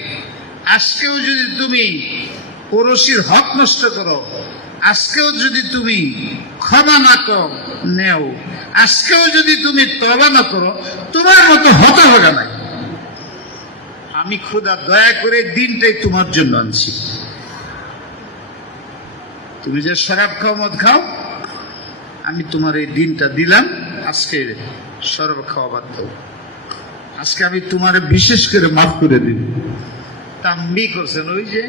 আজকেও যদি তুমি পড়শির হক নষ্ট করো, আজকেও যদি তুমি ক্ষমা না নেও, আজকেও যদি তুমি তওবা না করো, তোমার মতো হতভাগা নাই। আমি খোদা দয়া করে দিনটাই তোমার জন্য আনছি। তুমি যে শরাব খাও, মদ খাও, আমি তোমার এই দিনটা দিলাম, আজকে শরাব খাওয়া বাদ দাও, আজকে আমি তোমার বিশেষ করে মাফ করে দিব। তাম্বি করছেন, ওই যে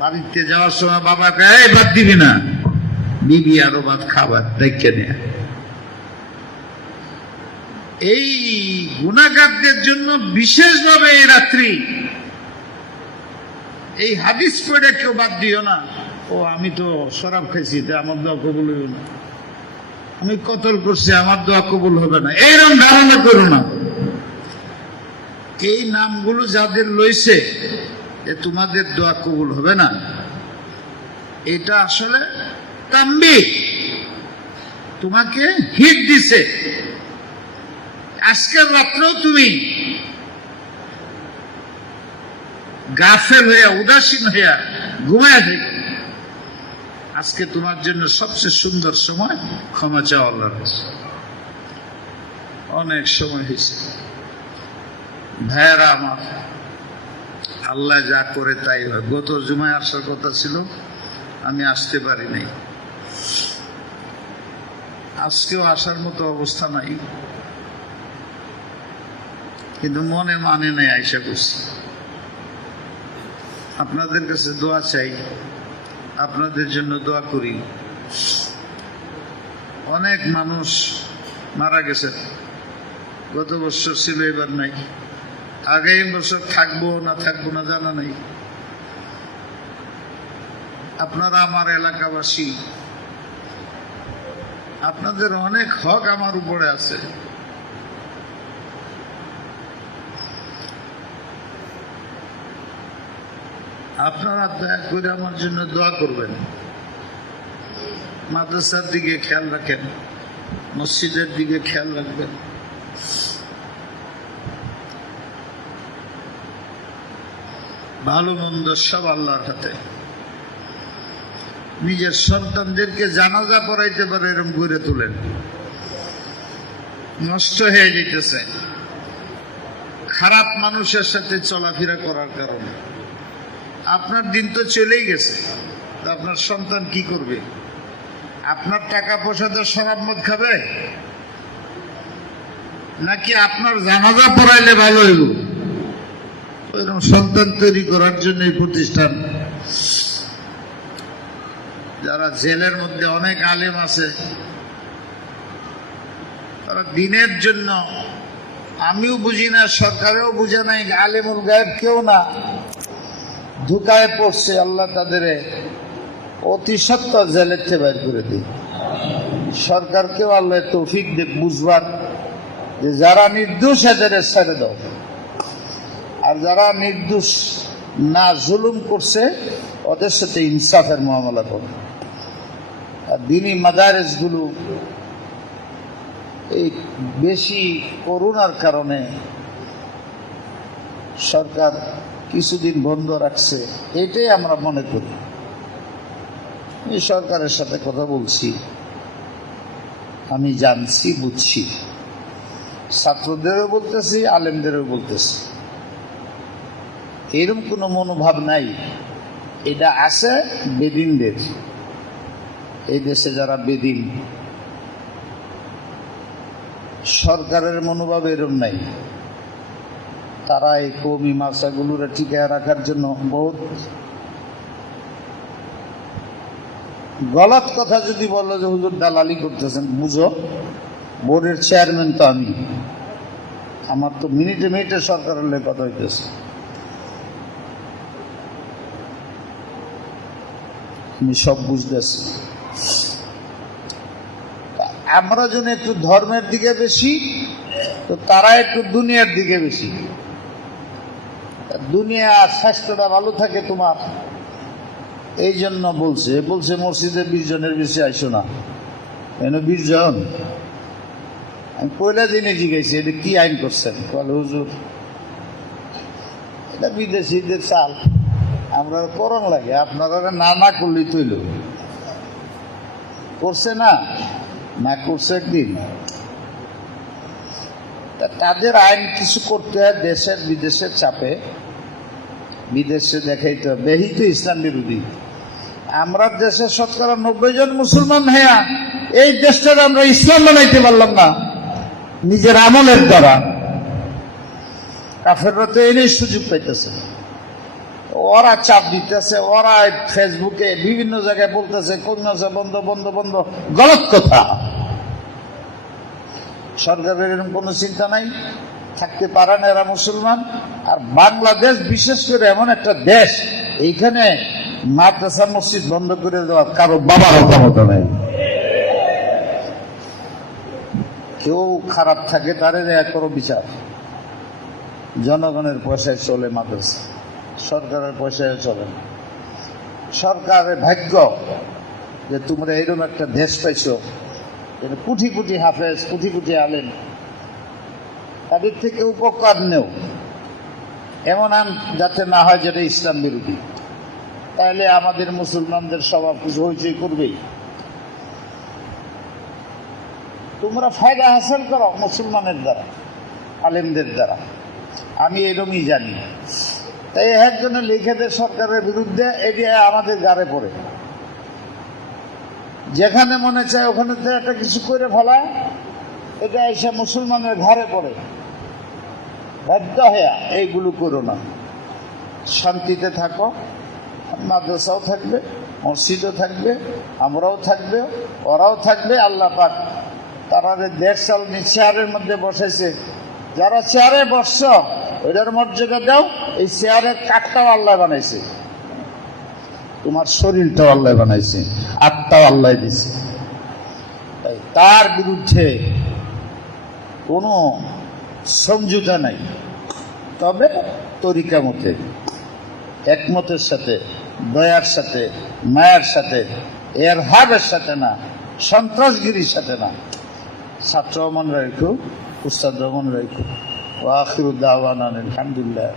বাড়িতে যাওয়ার সময় বাবা কয় বাদ দিবি না, বিবি আরো ভাত খাবার দেখে নেয়া। এই গুনাহগারদের জন্য বিশেষভাবে এই রাত্রি, এই হাদিস পড়ে কেউ বাদ দিও না, ও আমি তো শরাব খাইছি আমার দোয়া কবুল হইব না, আমি কতল করছি আমার দোয়া কবুল হবে না, এইরকম ধারণা করো না। এই নামগুলো যাদের লইছে যে তোমাদের দোয়া কবুল হবে না, এটা আসলে তাম্বি, তোমাকে হিট দিছে। আজকের রাত্রেও তুমি গাফেল হইয়া, উদাসীন হইয়া ঘুমায় থেকে, আজকে তোমার জন্য সবচেয়ে সুন্দর সময় ক্ষমা চাও আল্লাহর কাছে। অনেক সময় হয়েছে ভাইয়েরা আমার, আল্লাহ যা করে তাই হয়। গত জুমায় আসার কথা ছিল, আমি আসতে পারি নাই। আজকেও আসার মতো অবস্থা নাই, কিন্তু মনে মানে নাই, আইসা করছি। আপনাদের কাছে দোয়া চাই, আপনাদের জন্য দোয়া করি। অনেক মানুষ মারা গেছে, গত বছর ছিল, এবার নাই। আগামী বছর থাকবো না থাকবো না জানা নাই। আপনারা আমার এলাকাবাসী, আপনাদের অনেক হক আমার উপরে আছে। আপনারা দয়া করে আমার জন্য দোয়া করবেন। মাদ্রাসার দিকে খেয়াল রাখেন, মসজিদের দিকে খেয়াল রাখবেন। ভালো মন্দ সব আল্লাহর হাতে। নিজের সন্তানদেরকে জানাজা পড়াইতে পারে এরকম গড়ে তোলেন। নষ্ট হয়ে যেতেছে খারাপ মানুষের সাথে চলাফেরা করার কারণে। আপনার দিন তো চলেই গেছে, আপনার সন্তান কি করবে? আপনার টাকা পয়সা তো শরাব মদ খাবে, নাকি আপনার জানাজা পড়াইলে ভালো হইব? ওইরকম সন্তান তৈরি করার জন্য এই প্রতিষ্ঠান। যারা জেলের মধ্যে অনেক আলেম আছে, তারা দিনের জন্য, আমিও বুঝি না, সরকারেও বুঝে নাই, আলেমুল গায়েব কেউ না, ধোঁকায় পড়ছে। আল্লাহ তাদের অতি সত্ত্বর জেলের থেকে বের করে দিই। সরকারকেও আল্লাহ তৌফিক দে বুঝবার যে যারা নির্দোষ এদের ছেড়ে দাও, আর যারা নির্দোষ না জুলুম করছে ওদের সাথে ইনসাফের মুআমালা করো। আর দিনী মাদারেস গুলো এই বেশি করোনার কারণে সরকার কিছুদিন বন্ধ রাখছে, এটাই আমরা মনে করি। এই সরকারের সাথে কথা বলছি, আমি জানছি, বুঝছি, ছাত্রদেরও বলতেছি, আলেমদেরও বলতেছি, এরকম কোনো মনোভাব নাই। এটা আছে বেদিনদের। এই দেশে যারা বেদিন, সরকারের মনোভাব এরকম নাই। তারা এই কওমি মাদ্রাসাগুলোরে টিকায় রাখার জন্য বহুত গলত কথা যদি বললো যে হুজুর দালালি করতেছেন, বুঝো বোর্ডের চেয়ারম্যান তো আমি, আমার তো মিনিটে মিনিটে সরকারের লেগে কথা হইতেছে। আমি সব বুঝতেছি। আমরা যেন একটু ধর্মের দিকে বেশি, তো তারা একটু দুনিয়ার দিকে বেশি। দুনিয়া স্বাস্থ্যটা ভালো থাকে তোমার, এই জন্য বলছে মসজিদে 20 জনের বেশি আইসো না। কেন 20 জন? আমি পয়লা দিনে জিজ্ঞাসি এটা কি আইন করছেন? বলে হুজুর এটা বিদেশিদের চাল, আমরা করণ লাগে, আপনারা না করলেই তৈল। করছে না করছে একদিন। তাদের আইন কিছু করতে হয় দেশের বিদেশের চাপে, বিদেশে দেখাইতে হবে, বেহি তো ইসলাম বিরোধী। আমরা দেশের শতকরা 90 জন মুসলমান, হ্যাঁ এই দেশটার আমরা ইসলাম বানাইতে পারলাম না নিজের আমলের দ্বারা। কাফেররা তো এনেই সুযোগ পাইতেছে, ওরা চাপ দিতেছে, ওরা ফেসবুকে বিভিন্ন জায়গায় বলতেছে কন্যাসা বন্ধ বন্ধ বন্ধ, গলত কথা। সরকারের এরকম কোনো চিন্তা নাই, থাকতে পারে না এরা মুসলমান। আর বাংলাদেশ বিশেষ করে এমন একটা দেশ, এইখানে মাদ্রাসা মসজিদ বন্ধ করে দেওয়া কারো বাবার ক্ষমতা নেই। কেউ খারাপ থাকে তারে এক করো বিচার। জনগণের পয়সায় চলে মাদ্রাসা, সরকারের পয়সায় চলে না। সরকারের ভাগ্য যে তোমরা এরকম একটা দেশ পাইছো, কোটি কোটি হাফেজ, কোটি কোটি আলেম, তাদের থেকে উপকার নেও, এমন যাতে না হয় যেটা ইসলাম বিরোধী। তাহলে আমাদের মুসলমানদের স্বভাব কিছু হইচই করবেই। তোমরা ফায়দা হাসিল করো মুসলমানের দ্বারা, আলেমদের দ্বারা। আমি এরকমই জানি। তাই একজনে লিখে দেয় সরকারের বিরুদ্ধে, এটি আমাদের গাড়ে পড়ে। যেখানে মনে চায় ওখানে তো একটা কিছু করে ফেলায়, এটা এসে মুসলমানের ঘরে পড়ে। বাধ্য হয়ে এইগুলো করো না, শান্তিতে থাকো। মাদ্রাসাও থাকবে, মসজিদও থাকবে, আমরাও থাকবে, ওরাও থাকবে। আল্লাহ পাক তারা দেড় সাল চেয়ারের মধ্যে বসেছে, যারা চেয়ারে বসছ ওইটার মর্যাদা দাও। এই চেয়ারের কাঠটাও আল্লাহ বানাইছে, তোমার শরীরটাও আল্লাহ বানাইছে, আত্মাও আল্লাহ দিছে। তার বিরুদ্ধে কোনো সমঝোতা নাই, তবে তরিকা মতে, একমতের সাথে, দয়ার সাথে, মায়ের সাথে, এরহাবের সাথে না, সন্ত্রাসগিরির সাথে না। ছাত্র মনে রাখো, উস্তাদ মনে রাখো। ওয়া আখিরু দাওয়ানা আলহামদুলিল্লাহ।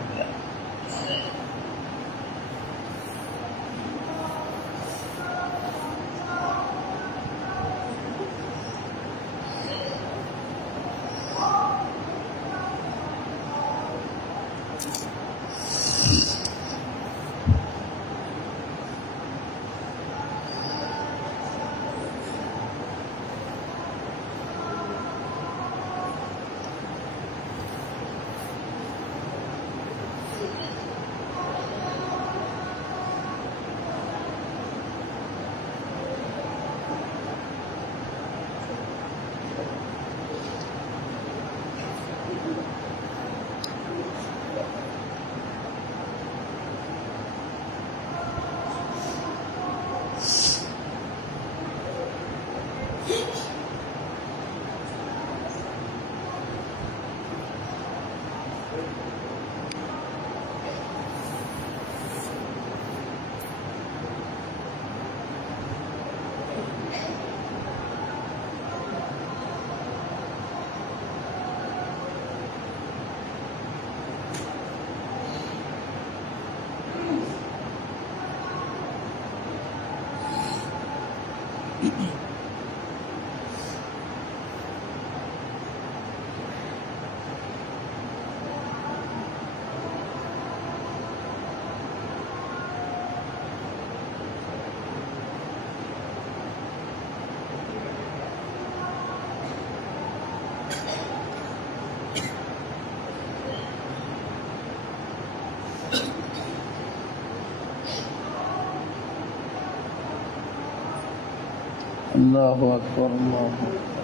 আল্লাহু আকবার, আল্লাহু আকবার।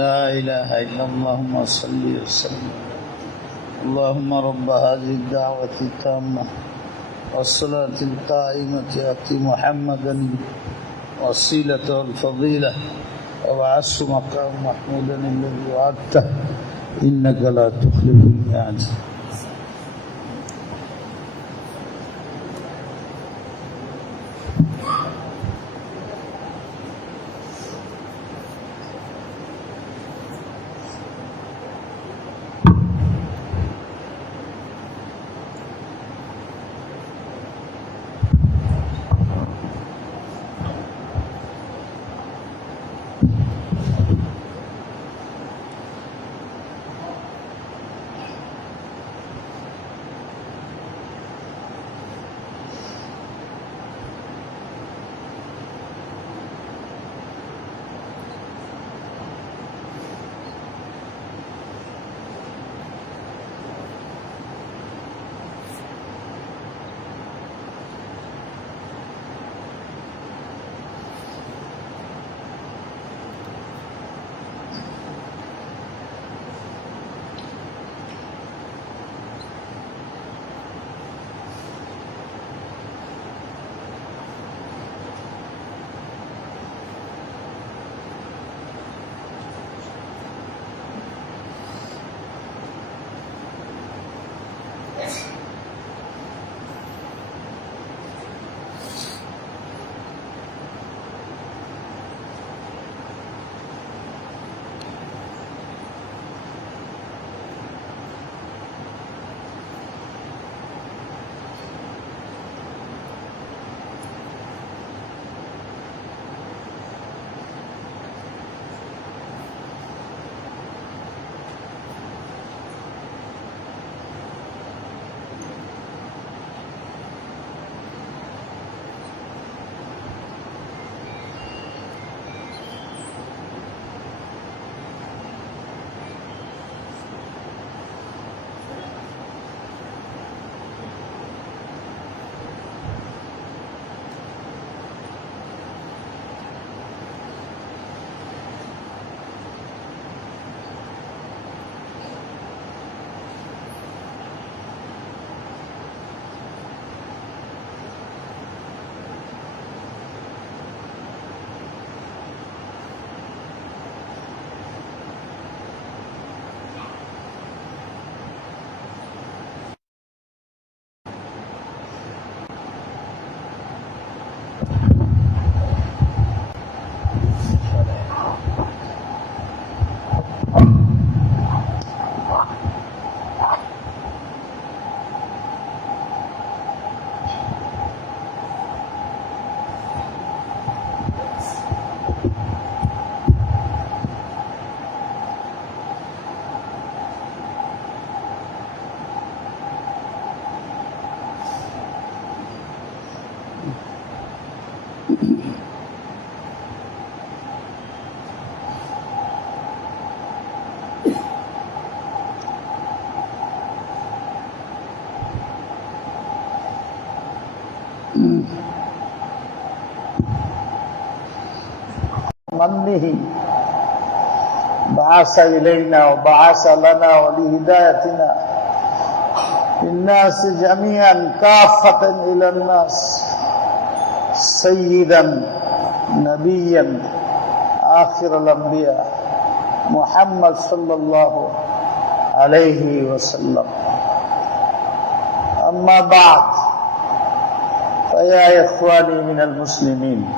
لا إله إلا الله صل وسلم. اللهم رب هذه الدعوة التامة والصلاة القائمة آت محمدا وسيلة والفضيلة وبعثه مقام محمودا الذي وعدته إنك لا تخلف الميعاد. منه بعث إلينا وبعث لنا ولهدايتنا للناس جميعا كافة إلى الناس سيدا نبيا آخر الأنبياء محمد صلى الله عليه وسلم. أما بعد فيا إخواني من المسلمين،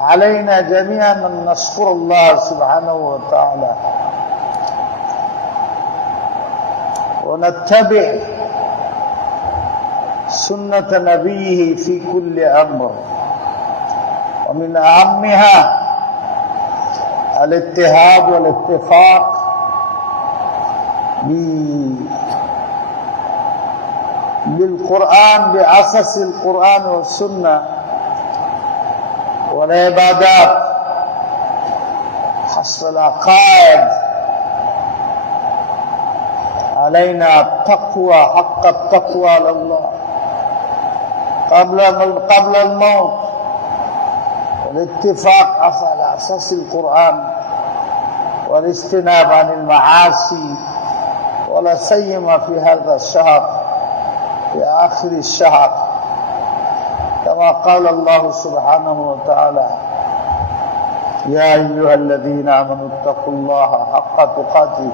علينا جميعا أن نشكر الله سبحانه وتعالى ونتبع سنة نبيه في كل أمر، ومن أهمها الاتحاد والاتفاق بالقرآن بأساس القرآن والسنة والعبادات حسب العقائد. علينا التقوى حق التقوى على الله قبل الموت، والاتفاق على أساس القرآن والاجتناب عن المعاصي، ولا سيما في هذا الشهر في آخر الشهر، كما قال الله سبحانه وتعالى: يا أيها الذين آمنوا اتقوا الله حق تقاته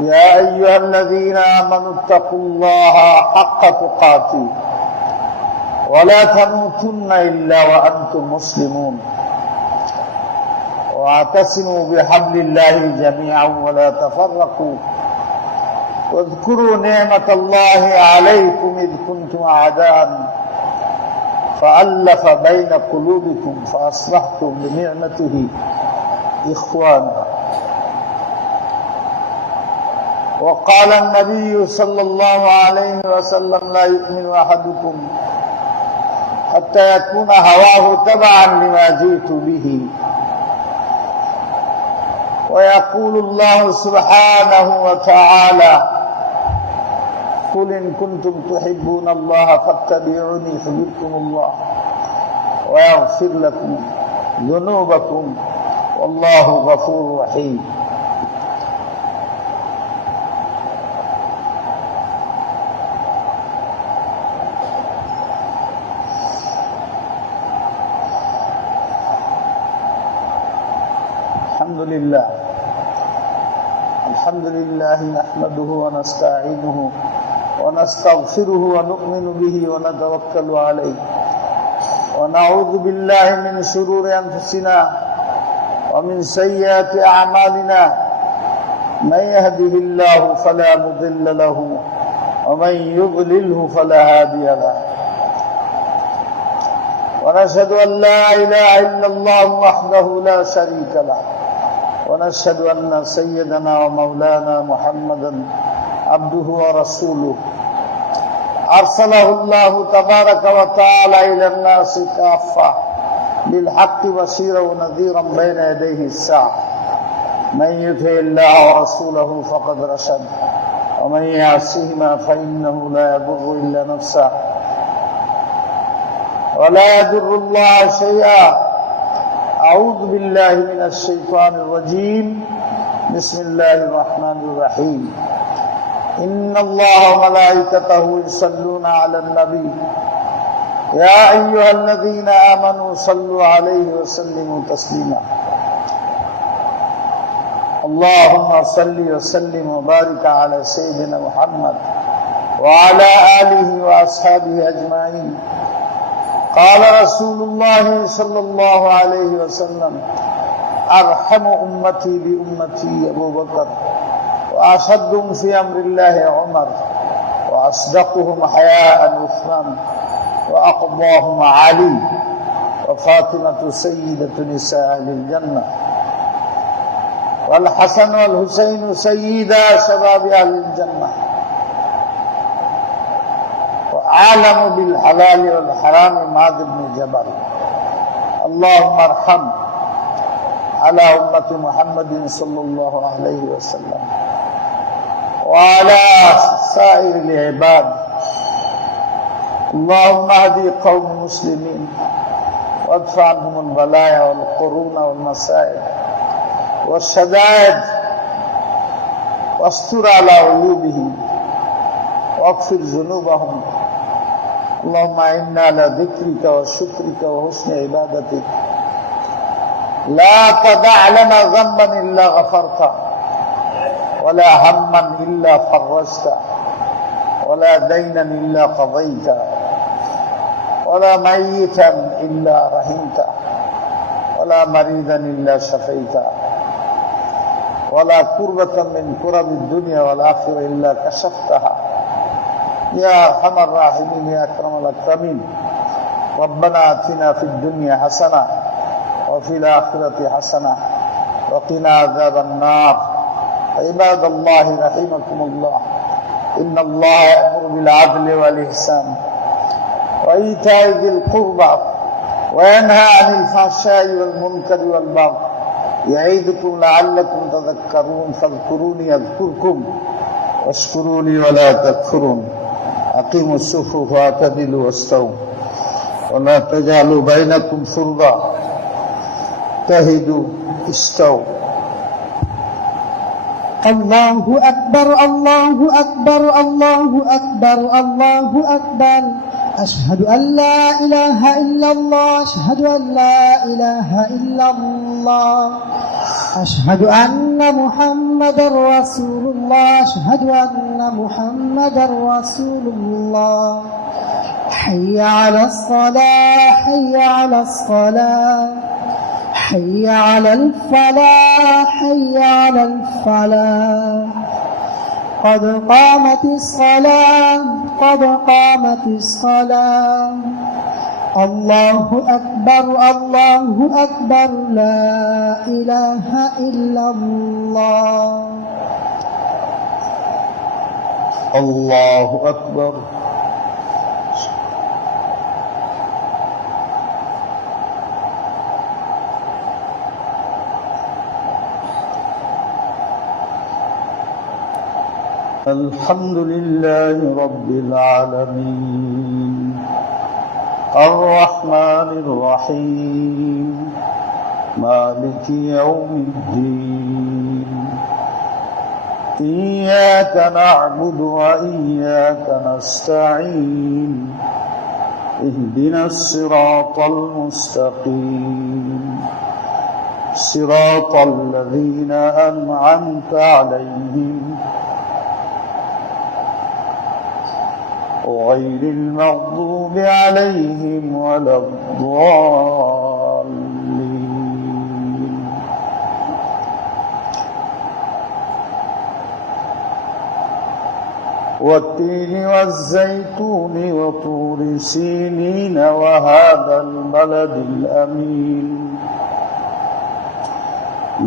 يا أيها الذين آمنوا اتقوا الله حق تقاته ولا تموتن إلا وأنتم مسلمون واعتصموا بحبل الله جميعا ولا تفرقوا واذكروا نعمة الله عليكم إذ كنتم أعداء فألف بين قلوبكم فأصبحتم بنعمته إخوانا. وقال النبي صلى الله عليه وسلم: لا يؤمن أحدكم حتى يكون هواه تبعا لما جئت به. ويقول الله سبحانه وتعالى: قل إن كنتم تحبون الله فاتبعوني يحببكم الله ويغفر لكم ذنوبكم والله غفور رحيم. الحمد لله نحمده ونستعينه ونستغفره ونؤمن به ونتوكل عليه ونعوذ بالله من شرور أنفسنا ومن سيئات أعمالنا، من يهده الله فلا مضل له ومن يضلله فلا هادي له. ونشهد أن لا إله إلا الله وحده لا شريك له، ونشهد أن سيدنا ومولانا محمدا عبده ورسوله أرسله الله تبارك وتعالى إلى الناس كافة بالحق بشيرا ونذيرا بين يديه الساعة. من يطع الله ورسوله فقد رشد، ومن يعصهما فإنه لا يضر إلا نفسه ولا يضر الله شيئا. أعوذ بالله من الشيطان الرجيم. بسم الله الرحمن الرحيم. إن الله وملائكته يصلون على النبي يا أيها الذين آمنوا صلوا عليه وسلموا تسليما. اللهم صل وسلم وبارك على سيدنا محمد وعلى آله وأصحابه أجمعين. قال رسول الله صلى الله عليه وسلم: أرحم أمتي بأمتي أبو بكر، وأشدهم في أمر الله عمر، وأصدقهم حياء عثمان، وأقضاهم علي، وفاطمة سيدة نساء أهل الجنة، والحسن والحسين سيدا شباب أهل الجنة، وعالم بالحلال والحرام معاذ بن جبل. اللهم ارحم على أمة محمد صلى الله عليه وسلم وعلى سائر العباد اللهم اهد قوم المسلمين وادفع عنهم البلايا والقرون والمصائب والشدائد واستر على عيوبهم واغفر ذنوبهم. اللهم انا على ذكرك وشكرك وحسن عبادتك. لا تدع لنا ذنبا الا غفرته ولا هما الا فرجته ولا دينا الا قضيته ولا ميتا الا رحمته ولا مريضا الا شفيته ولا كربة من كرب الدنيا والآخرة إلا كشفتها يا أرحم الراحمين يا أكرم الأكرمين. ربنا آتنا في الدنيا حسنة وفي الآخرة حسنة وقنا عذاب النار. عباد الله رحمكم الله، إن الله يأمر بالعدل والإحسان وإيتاء ذي القربى وينهى عن الفحشاء والمنكر والبغي يعظكم لعلكم تذكرون. فاذكروني أذكركم واشكروا لي ولا تكفرون. أقيموا الصفوف واعتدلوا واستووا ولا تجعلوا بينكم فرضا تهدوا استووا. الله أكبر الله أكبر الله أكبر الله أكبر. أشهد أن لا إله إلا الله أشهد أن لا إله إلا الله أشهد أن محمدا رسول الله أشهد أن محمدا رسول الله. حي على الصلاة حي على الصلاة حي على الفلاح حي على الفلاح. قد قامت الصلاة قد قامت الصلاة. الله أكبر الله أكبر لا إله إلا الله. الله أكبر. الحمد لله رب العالمين الرحمن الرحيم مالك يوم الدين. إياك نعبد وإياك نستعين. اهدنا الصراط المستقيم صراط الذين أنعمت عليهم غير المغضوب عليهم ولا الضالين. والتين والزيتون وطور سينين وهذا البلد الأمين.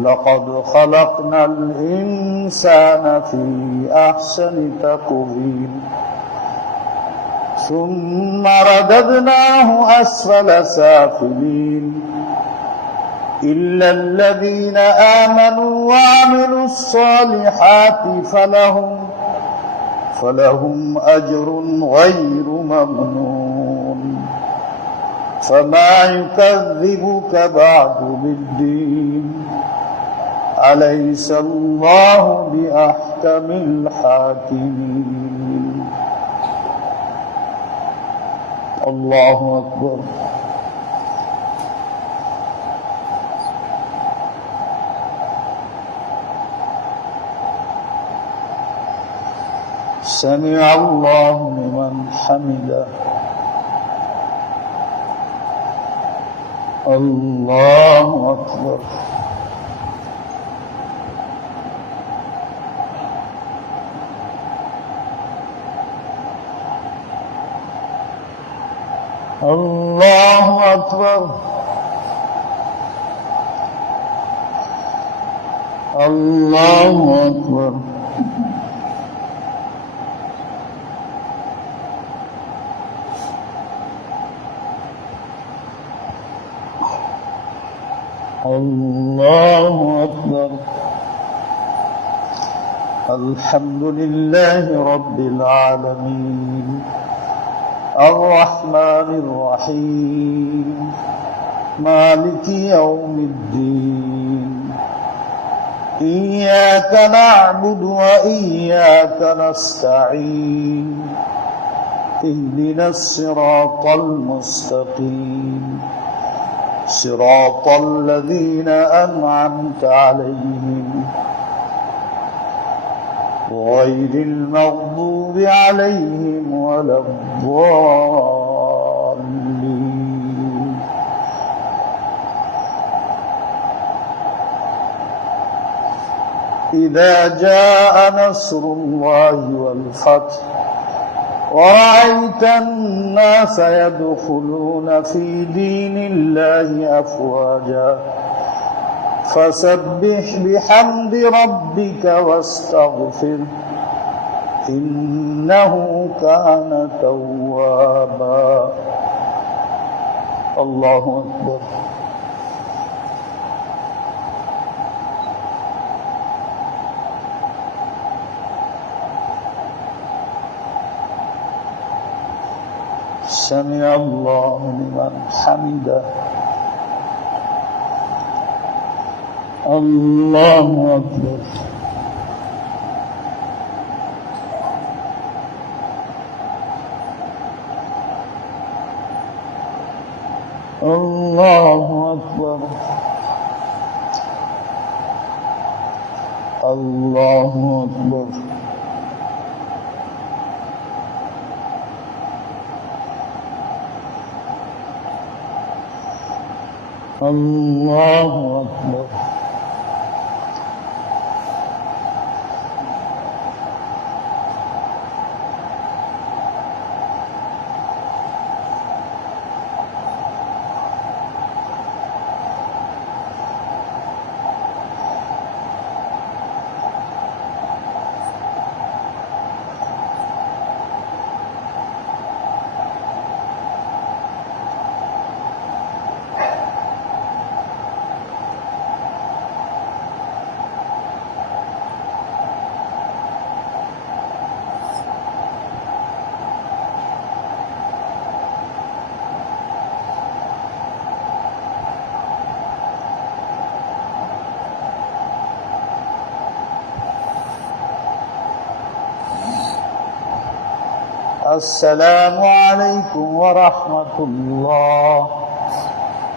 لقد خلقنا الإنسان في أحسن تقويم ثم رددناه أسفل سافلين. إلا الذين آمنوا وعملوا الصالحات فلهم أجر غير ممنون. فما يكذبك بعد بالدين. أليس الله بأحكم الحاكمين. الله أكبر. سمع الله لمن حمده. الله أكبر. الله أكبر. الله أكبر. الله أكبر. الحمد لله رب العالمين الرحمن الرحيم مالك يوم الدين إياك نعبد وإياك نستعين اهدنا الصراط المستقيم صراط الذين أنعمت عليهم غير المغضوب عليهم ولا الضالين إذا جاء نصر الله والفتح ورأيت الناس يدخلون في دين الله أفواجا فسبح بحمد ربك واستغفره إنه كان توابا الله أكبر سمع الله لمن حمده الله أكبر الله أكبر الله أكبر الله أكبر السلام عليكم ورحمة الله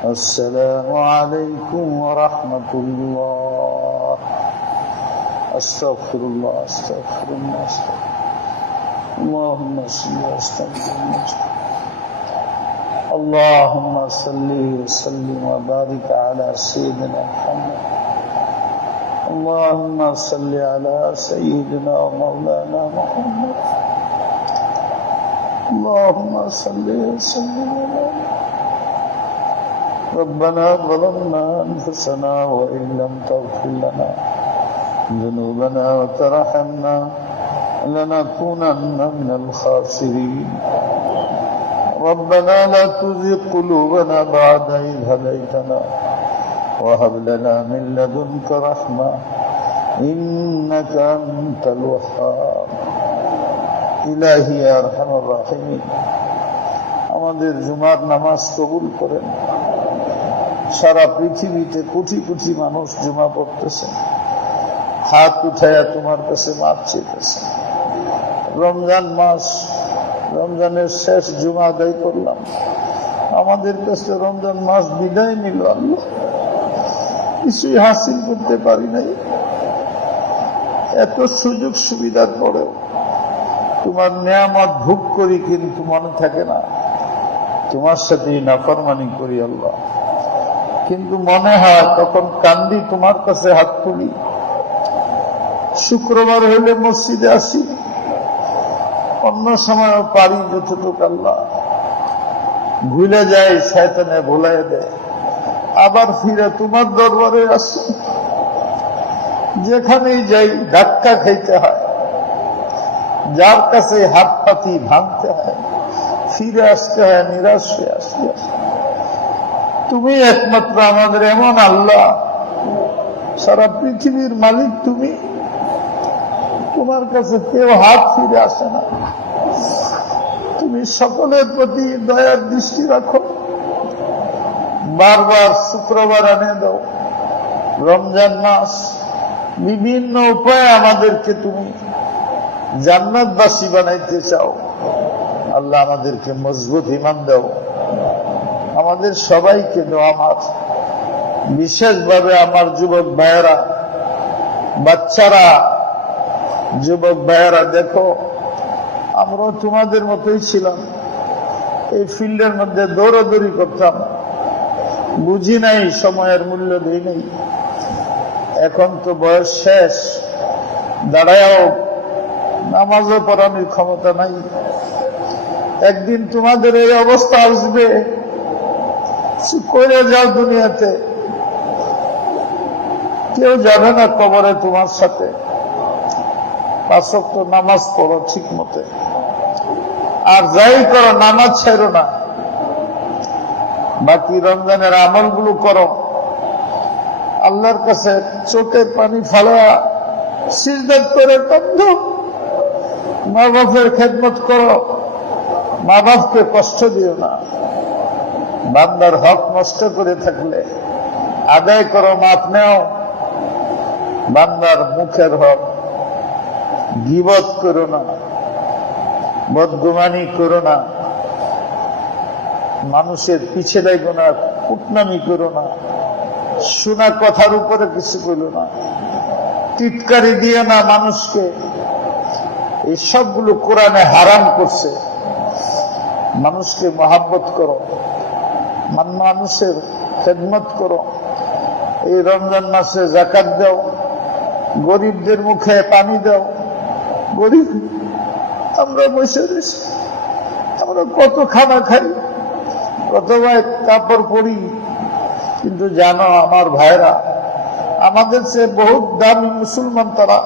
السلام عليكم ورحمة الله أستغفر الله أستغفر الله أستغفر اللهم صل وسلم اللهم صل وسلم وبارك على سيدنا محمد اللهم صل على سيدنا ومولانا محمد اللهم صل وسلم ربنا ظلمنا أنفسنا وإن لم تغفر لنا ذنوبنا وترحمنا لنكونن من الخاسرين ربنا لا تزغ قلوبنا بعد إذ هديتنا وهب لنا من لدنك رحمة إنك أنت الوهاب ইলাহি আরহামার রাহিমিন আমাদের জুমার নামাজ কবুল করেন সারা পৃথিবীতে কোটি কোটি মানুষ জুমা পড়তেছে হাত উঠায়া তোমার কাছে মাপ চেয়েছে রমজান মাস রমজানের শেষ জুমা আদায় করলাম আমাদের কাছে রমজান মাস বিদায় নিল আল্লাহ কিছুই হাসিল করতে পারি নাই এত সুযোগ সুবিধার পরেও তোমার নিয়ামত ভোগ করি কিন্তু মনে থাকে না তোমার সাথে নাফরমানি করি আল্লাহ কিন্তু মনে হয় তখন কান্দি তোমার কাছে হাত তুলি শুক্রবার হইলে মসজিদে আসি অন্য সময় পারি যতটুকু আল্লাহ ভুলে যায় শয়তানে ভুলাই দেয় আবার ফিরে তোমার দরবারে আসি যেখানেই যাই ধাক্কা খাইতে হয় যার কাছে হাত পাতি ভাঙতে হয় ফিরে আসতে হয় নিরাশ হয়ে আসতে তুমি একমাত্র আমাদের এমন আল্লাহ সারা পৃথিবীর মালিক তুমি তোমার কাছে কেউ হাত ফিরে আসে না তুমি সকলের প্রতি দয়ার দৃষ্টি রাখো। বারবার শুক্রবার এনে দাও। রমজান মাস বিভিন্ন উপায়ে আমাদেরকে তুমি জান্নাতবাসী বানাইতে চাও। আল্লাহ আমাদেরকে মজবুত ঈমান দাও। আমাদের সবাইকে দাও। আমার বিশেষভাবে আমার যুবক ভাইয়েরা, বাচ্চারা, যুবক ভাইয়েরা, দেখো আমরাও তোমাদের মতোই ছিলাম। এই ফিল্ডের মধ্যে দৌড়াদৌড়ি করতাম, বুঝি নাই, সময়ের মূল্য দিই নাই। এখন তো বয়স শেষ, দাঁড়ায়ও নামাজও পড়ানোর ক্ষমতা নাই। একদিন তোমাদের এই অবস্থা আসবে, করে যাও দুনিয়াতে, কেউ যাবে না কবরে তোমার সাথে। 5 ওয়াক্ত নামাজ পড়ো ঠিক মতে, আর যাই করো নামাজ ছেড়ো না। বাকি রমজানের আমলগুলো করো। আল্লাহর কাছে চোখের পানি ফালা, সিজদা করে কাঁদো। মা বাপের খেদমত করো, মা বাপকে কষ্ট দিও না। বান্দার হক নষ্ট করে থাকলে আদায় করো, মাপ নেও। বান্দার মুখের হক গীবত করো না, বদগুমানি করো না, মানুষের পিছে লাগো না, কুটনামি করো না, শোনা কথার উপরে কিছু করো না, টিটকারি দিও না মানুষকে। এই সবগুলো কোরআনে হারাম করছে। মানুষকে মহাব্বত করো, মানুষের খেদমত করো। এই রমজান মাসে যাকাত দাও, গরিবদের মুখে পানি দাও। গরিব আমরা বসে রয়েছি, আমরা কত খানা খাই, কত ভাই কাপড় পরি, কিন্তু জানো আমার ভাইরা, আমাদের চেয়ে বহুত দামি মুসলমান তারা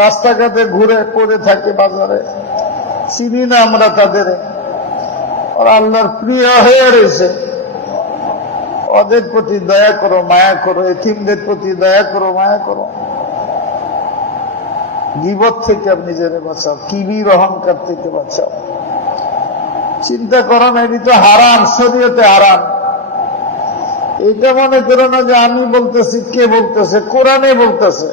রাস্তাঘাটে ঘুরে পড়ে থাকে, বাজারে চিনি না আমরা তাদের। ওরা আল্লাহর প্রিয় হয়ে রয়েছে। ওদের প্রতি দয়া করো, মায়া করো। এতিমদের প্রতি দয়া করো, মায়া করো। গীবত থেকে আপনি নিজের বাঁচাও, কিবির অহংকার থেকে বাঁচাও। চিন্তা করো না, এটি তো হারাম, শরীয়তে হারাম। এটা মনে করো না যে আমি বলতেছি, কে বলতেছে, কোরআনে বলতেছে।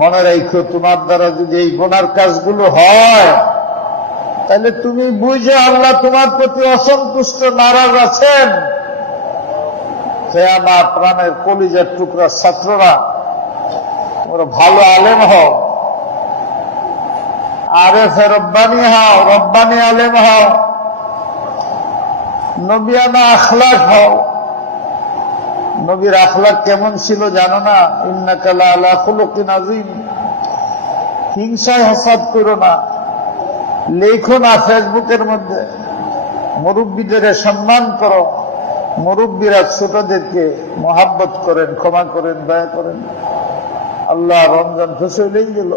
মনে রাখো, তোমার দ্বারা যদি এই গুনার কাজগুলো হয়, তাহলে তুমি বুঝে আল্লাহ তোমার প্রতি অসন্তুষ্ট, নারাজ আছেন। হে আমার প্রাণের কলিজার টুকরা ছাত্ররা, তোমরা ভালো আলেম হও, আরেফে রব্বানি হও, রব্বানি আলেম হও, নবিয়ানা আখলাক হও। নবীর আখলাক কেমন ছিল জানো না? ইন্নাকা লাআলা খুলুকিন আযীম। হিংসায় হাসাদ করো না, লেখো না ফেসবুকের মধ্যে। মুরব্বীদের সম্মান করো, মুরব্বীরা ছোটদেরকে মহাব্বত করেন, ক্ষমা করেন, দয়া করেন। আল্লাহ রমজান তো চলেই গেল,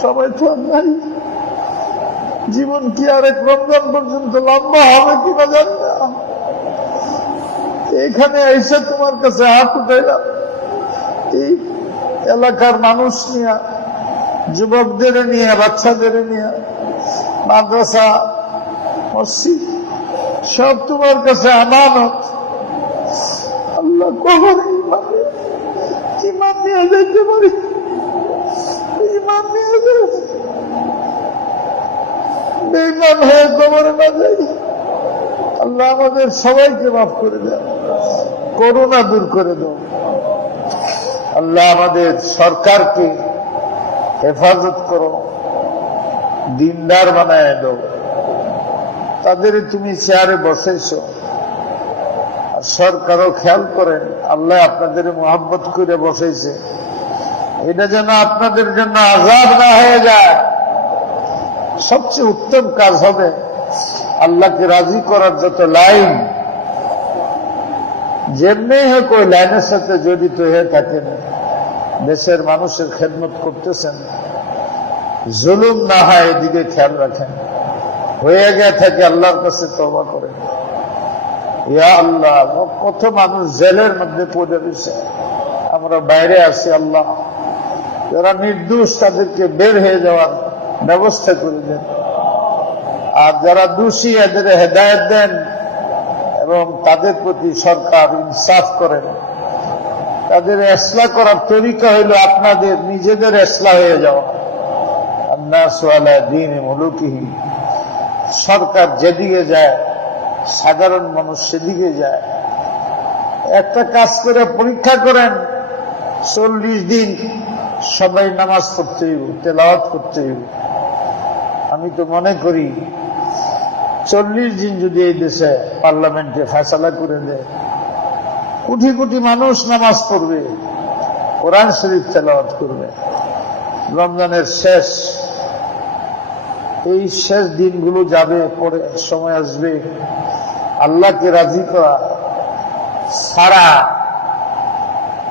সবাই তো আর নাই। জীবন কি আরেক রমজান পর্যন্ত লম্বা হবে কিনা জানি না। এখানে এসে তোমার কাছে হাত উঠাইলাম, এই এলাকার মানুষ নিয়ে, যুবকদের নিয়ে, বাচ্চাদের নিয়ে, মাদ্রাসা, মসজিদ সব তোমার কাছে আমানত। আল্লাহ কখন ইমান নিয়ে যেতে পারি, ইমান নিয়ে বেঈমান হয়ে কবরে না যাই। আল্লাহ আমাদের সবাইকে মাফ করে দাও, করুণা দূর করে দাও। আল্লাহ আমাদের সরকারকে হেফাজত করো, দিনদার বানায় দাও। তাদের তুমি চেয়ারে বসেছ, আর সরকারও খেয়াল করেন আল্লাহ আপনাদের মহব্বত করে বসেছে। এটা যেন আপনাদের জন্য আযাব না হয়ে যায়। সবচেয়ে উত্তম কাজ হবে আল্লাহকে রাজি করার যত লাইন, যেমনি হোক ওই লাইনের সাথে জড়িত হয়ে থাকেন। দেশের মানুষের খেদমত করতেছেন, জুলুম না হয় এদিকে খেয়াল রাখেন। হয়ে গিয়ে থাকে আল্লাহর কাছে তওবা করেন। ইয়া আল্লাহ, কত মানুষ জেলের মধ্যে পড়ে রয়েছে, আমরা বাইরে আছি। আল্লাহ, যারা নির্দোষ তাদেরকে বের হয়ে যাওয়ার ব্যবস্থা করে দেন। আর যারা দোষী এদের হেদায়েত দেন এবং তাদের প্রতি সরকার ইনসাফ করেন। তাদের ইসলাহ করার তরিকা হইল আপনাদের নিজেদের ইসলাহ হয়ে যাওয়া। আন্নাসু আলা দীনি মুলুকিহি, সরকার যেদিকে যায় সাধারণ মানুষ সেদিকে যায়। একটা কাজ করে পরীক্ষা করেন, 40 দিন সবাই নামাজ পড়তে হইব, তেলাওয়াত করতে হইব। আমি তো মনে করি 40 দিন যদি এই দেশে পার্লামেন্টে ফয়সালা করে দেয়, কোটি কোটি মানুষ নামাজ পড়বে, কোরআন শরীফ তেলাওয়াত করবে। রমজানের এই শেষ দিনগুলো যাবে, পরে সময় আসবে আল্লাহকে রাজি করা ছাড়া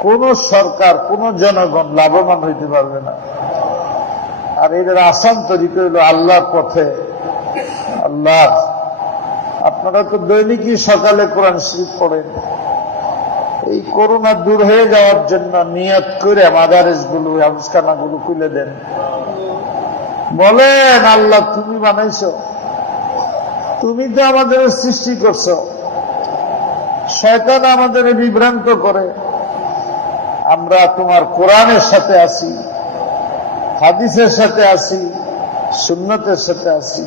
কোন সরকার, কোন জনগণ লাভবান হইতে পারবে না। আর এদের আসান তরিকা হইল আল্লাহর পথে। আল্লাহ, আপনারা তো দৈনিকই সকালে কোরআন শরীফ পড়েন। এই করোনা দূর হয়ে যাওয়ার জন্য নিয়ত করে মাদারেস গুলো, হাফিজখানা গুলো খুলে দেন। বলেন, আল্লাহ তুমি বানাইছো, তুমি তো আমাদের সৃষ্টি করছো। শয়তান আমাদের বিভ্রান্ত করে। আমরা তোমার কোরআনের সাথে আছি, হাদিসের সাথে আছি, সুন্নতের সাথে আছি।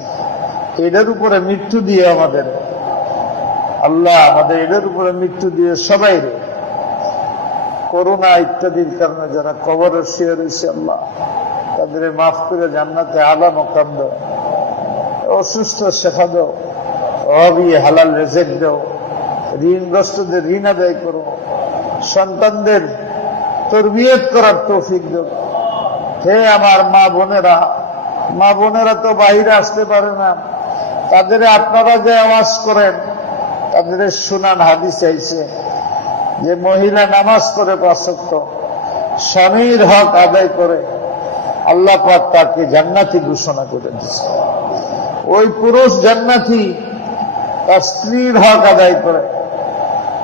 এটার উপরে মৃত্যু দিয়ে আমাদের আল্লাহ, আমাদের এটার উপরে মৃত্যু দিয়ে সবাই করোনা ইত্যাদির কারণে যারা কবরের শুয়ে রয়েছে, আল্লাহ তাদের মাফ করে জান্নাতে আলা মকাম দাও। অসুস্থ শেফা দাও, অভাবী হালাল রেজেক দাও। ঋণগ্রস্তদের ঋণ আদায় করো। সন্তানদের তরবিয়ত করার তৌফিক দাও। হে আমার মা বোনেরা তো বাহিরে আসতে পারে না, তাদের আপনারা যে আওয়াজ করেন, তাদের শুনান। হাদিস আইছে যে মহিলা নামাজ করে 5 ওয়াক্ত, স্বামীর হক আদায় করে, আল্লাহ পাক তাকে জান্নাতি ঘোষণা করে দিয়েছে। ওই পুরুষ জান্নাতি তার স্ত্রীর হক আদায় করে,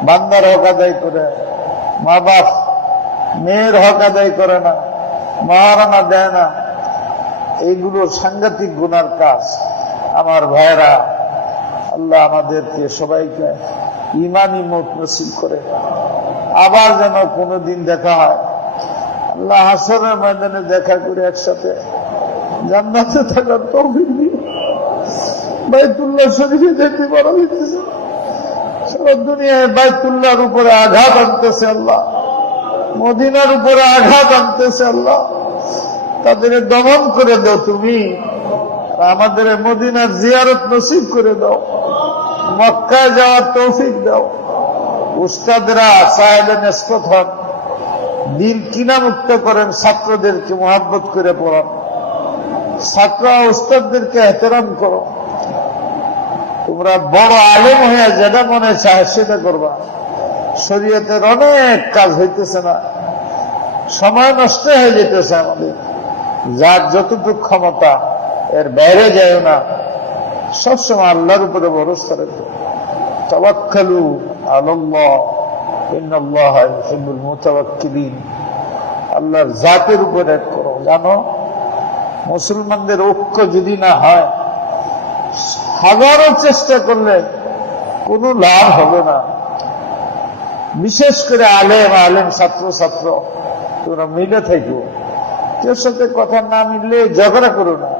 বান্দার হক আদায় করে। মা বাপ মেয়ের হক আদায় করে না, মহারানা দেয় না। এইগুলো সাংঘাতিক গুনার কাজ। আমার ভাইরা, আল্লাহ আমাদেরকে সবাইকে ঈমানি মওত নসিব করে। আবার যেন কোনদিন দেখা হয়, আল্লাহ হাসরের ময়দানে দেখা করে একসাথে জান্নাতে থাকার তৌফিক দিন। বাইতুল্লাহ শরীফে যেতে বড় হইতেছে, সারা দুনিয়ায় বাইতুল্লাহর উপরে আঘাত আনতেছে আল্লাহ, মদিনার উপরে আঘাত আনতেছে আল্লাহ। তাদের দমন করে দাও তুমি, আমাদের মদিনার জিয়ারত নসিব করে দাও। মক্কায় যাওয়ার তৌফিক দাও। উস্তাদরা সাহেবে নিসবত হন, দিল কিনা মুক্ত করেন, ছাত্রদেরকে মোহাব্বত করে পড়ান। ছাত্র উস্তাদদেরকে এহতেরাম করো। তোমরা বড় আলেম হয়ে যেটা মনে চায় সেটা করবা। শরীয়তের অনেক কাজ হইতেছে না, সময় নষ্ট হয়ে যেতেছে আমাদের। যার যতটুকু ক্ষমতা এর বাইরে যায় না। সবসময় আল্লাহর উপরে ভরসা রেখো। তাওয়াক্কালু আলাল্লাহ, ইন্নাল্লাহা ইউহিব্বুল মুতাওয়াক্কিলিন। আল্লাহর জাতের উপরে করো। জানো, মুসলমানদের ঐক্য যদি না হয়, হাজারো চেষ্টা করলে কোনো লাভ হবে না। বিশেষ করে আলেম ছাত্র তোমরা মিলে থাকো। কেউ সাথে কথা না মিললে ঝগড়া করো না।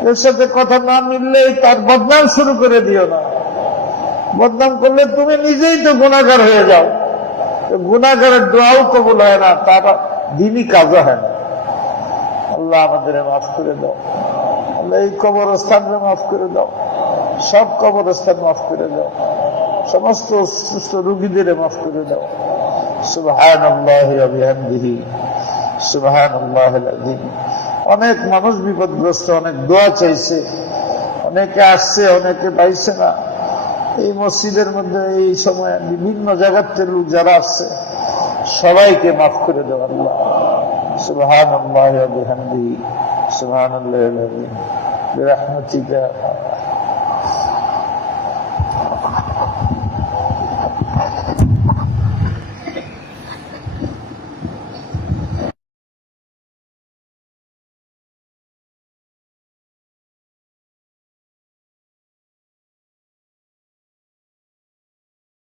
কেউ সাথে কথা না মিললে তার বদনাম শুরু করে দিও না। বদনাম করলে তুমি নিজেই তো গুনাহগার হয়ে যাও। গুনাহগারের দোয়াও কবুল হয় না, তার দিনই কাজও হয় না। আল্লাহ আমাদের মাফ করে দাও। আল্লাহ এই কবরস্থানকে মাফ করে দাও। সব কবরস্থান মাফ করে দাও। সমস্ত সুস্থ রোগীদের মাফ করে দাও। সুবহানাল্লাহি ওয়া বিহামদিহি, সুবহানাল্লাহিল আযীম। অনেক মানুষ বিপদগ্রস্ত, অনেক দোয়া চাইছে, অনেকে আসছে, অনেকে পাইছে না। এই মসজিদের মধ্যে এই সময় বিভিন্ন জায়গার থেকে লোক যারা আসছে, সবাইকে মাফ করে দাও আল্লাহ। সুবহানাল্লাহি ওয়া বিহামদিহি, সুবহানাল্লাহিল আযীম, বিরহমাতিকা।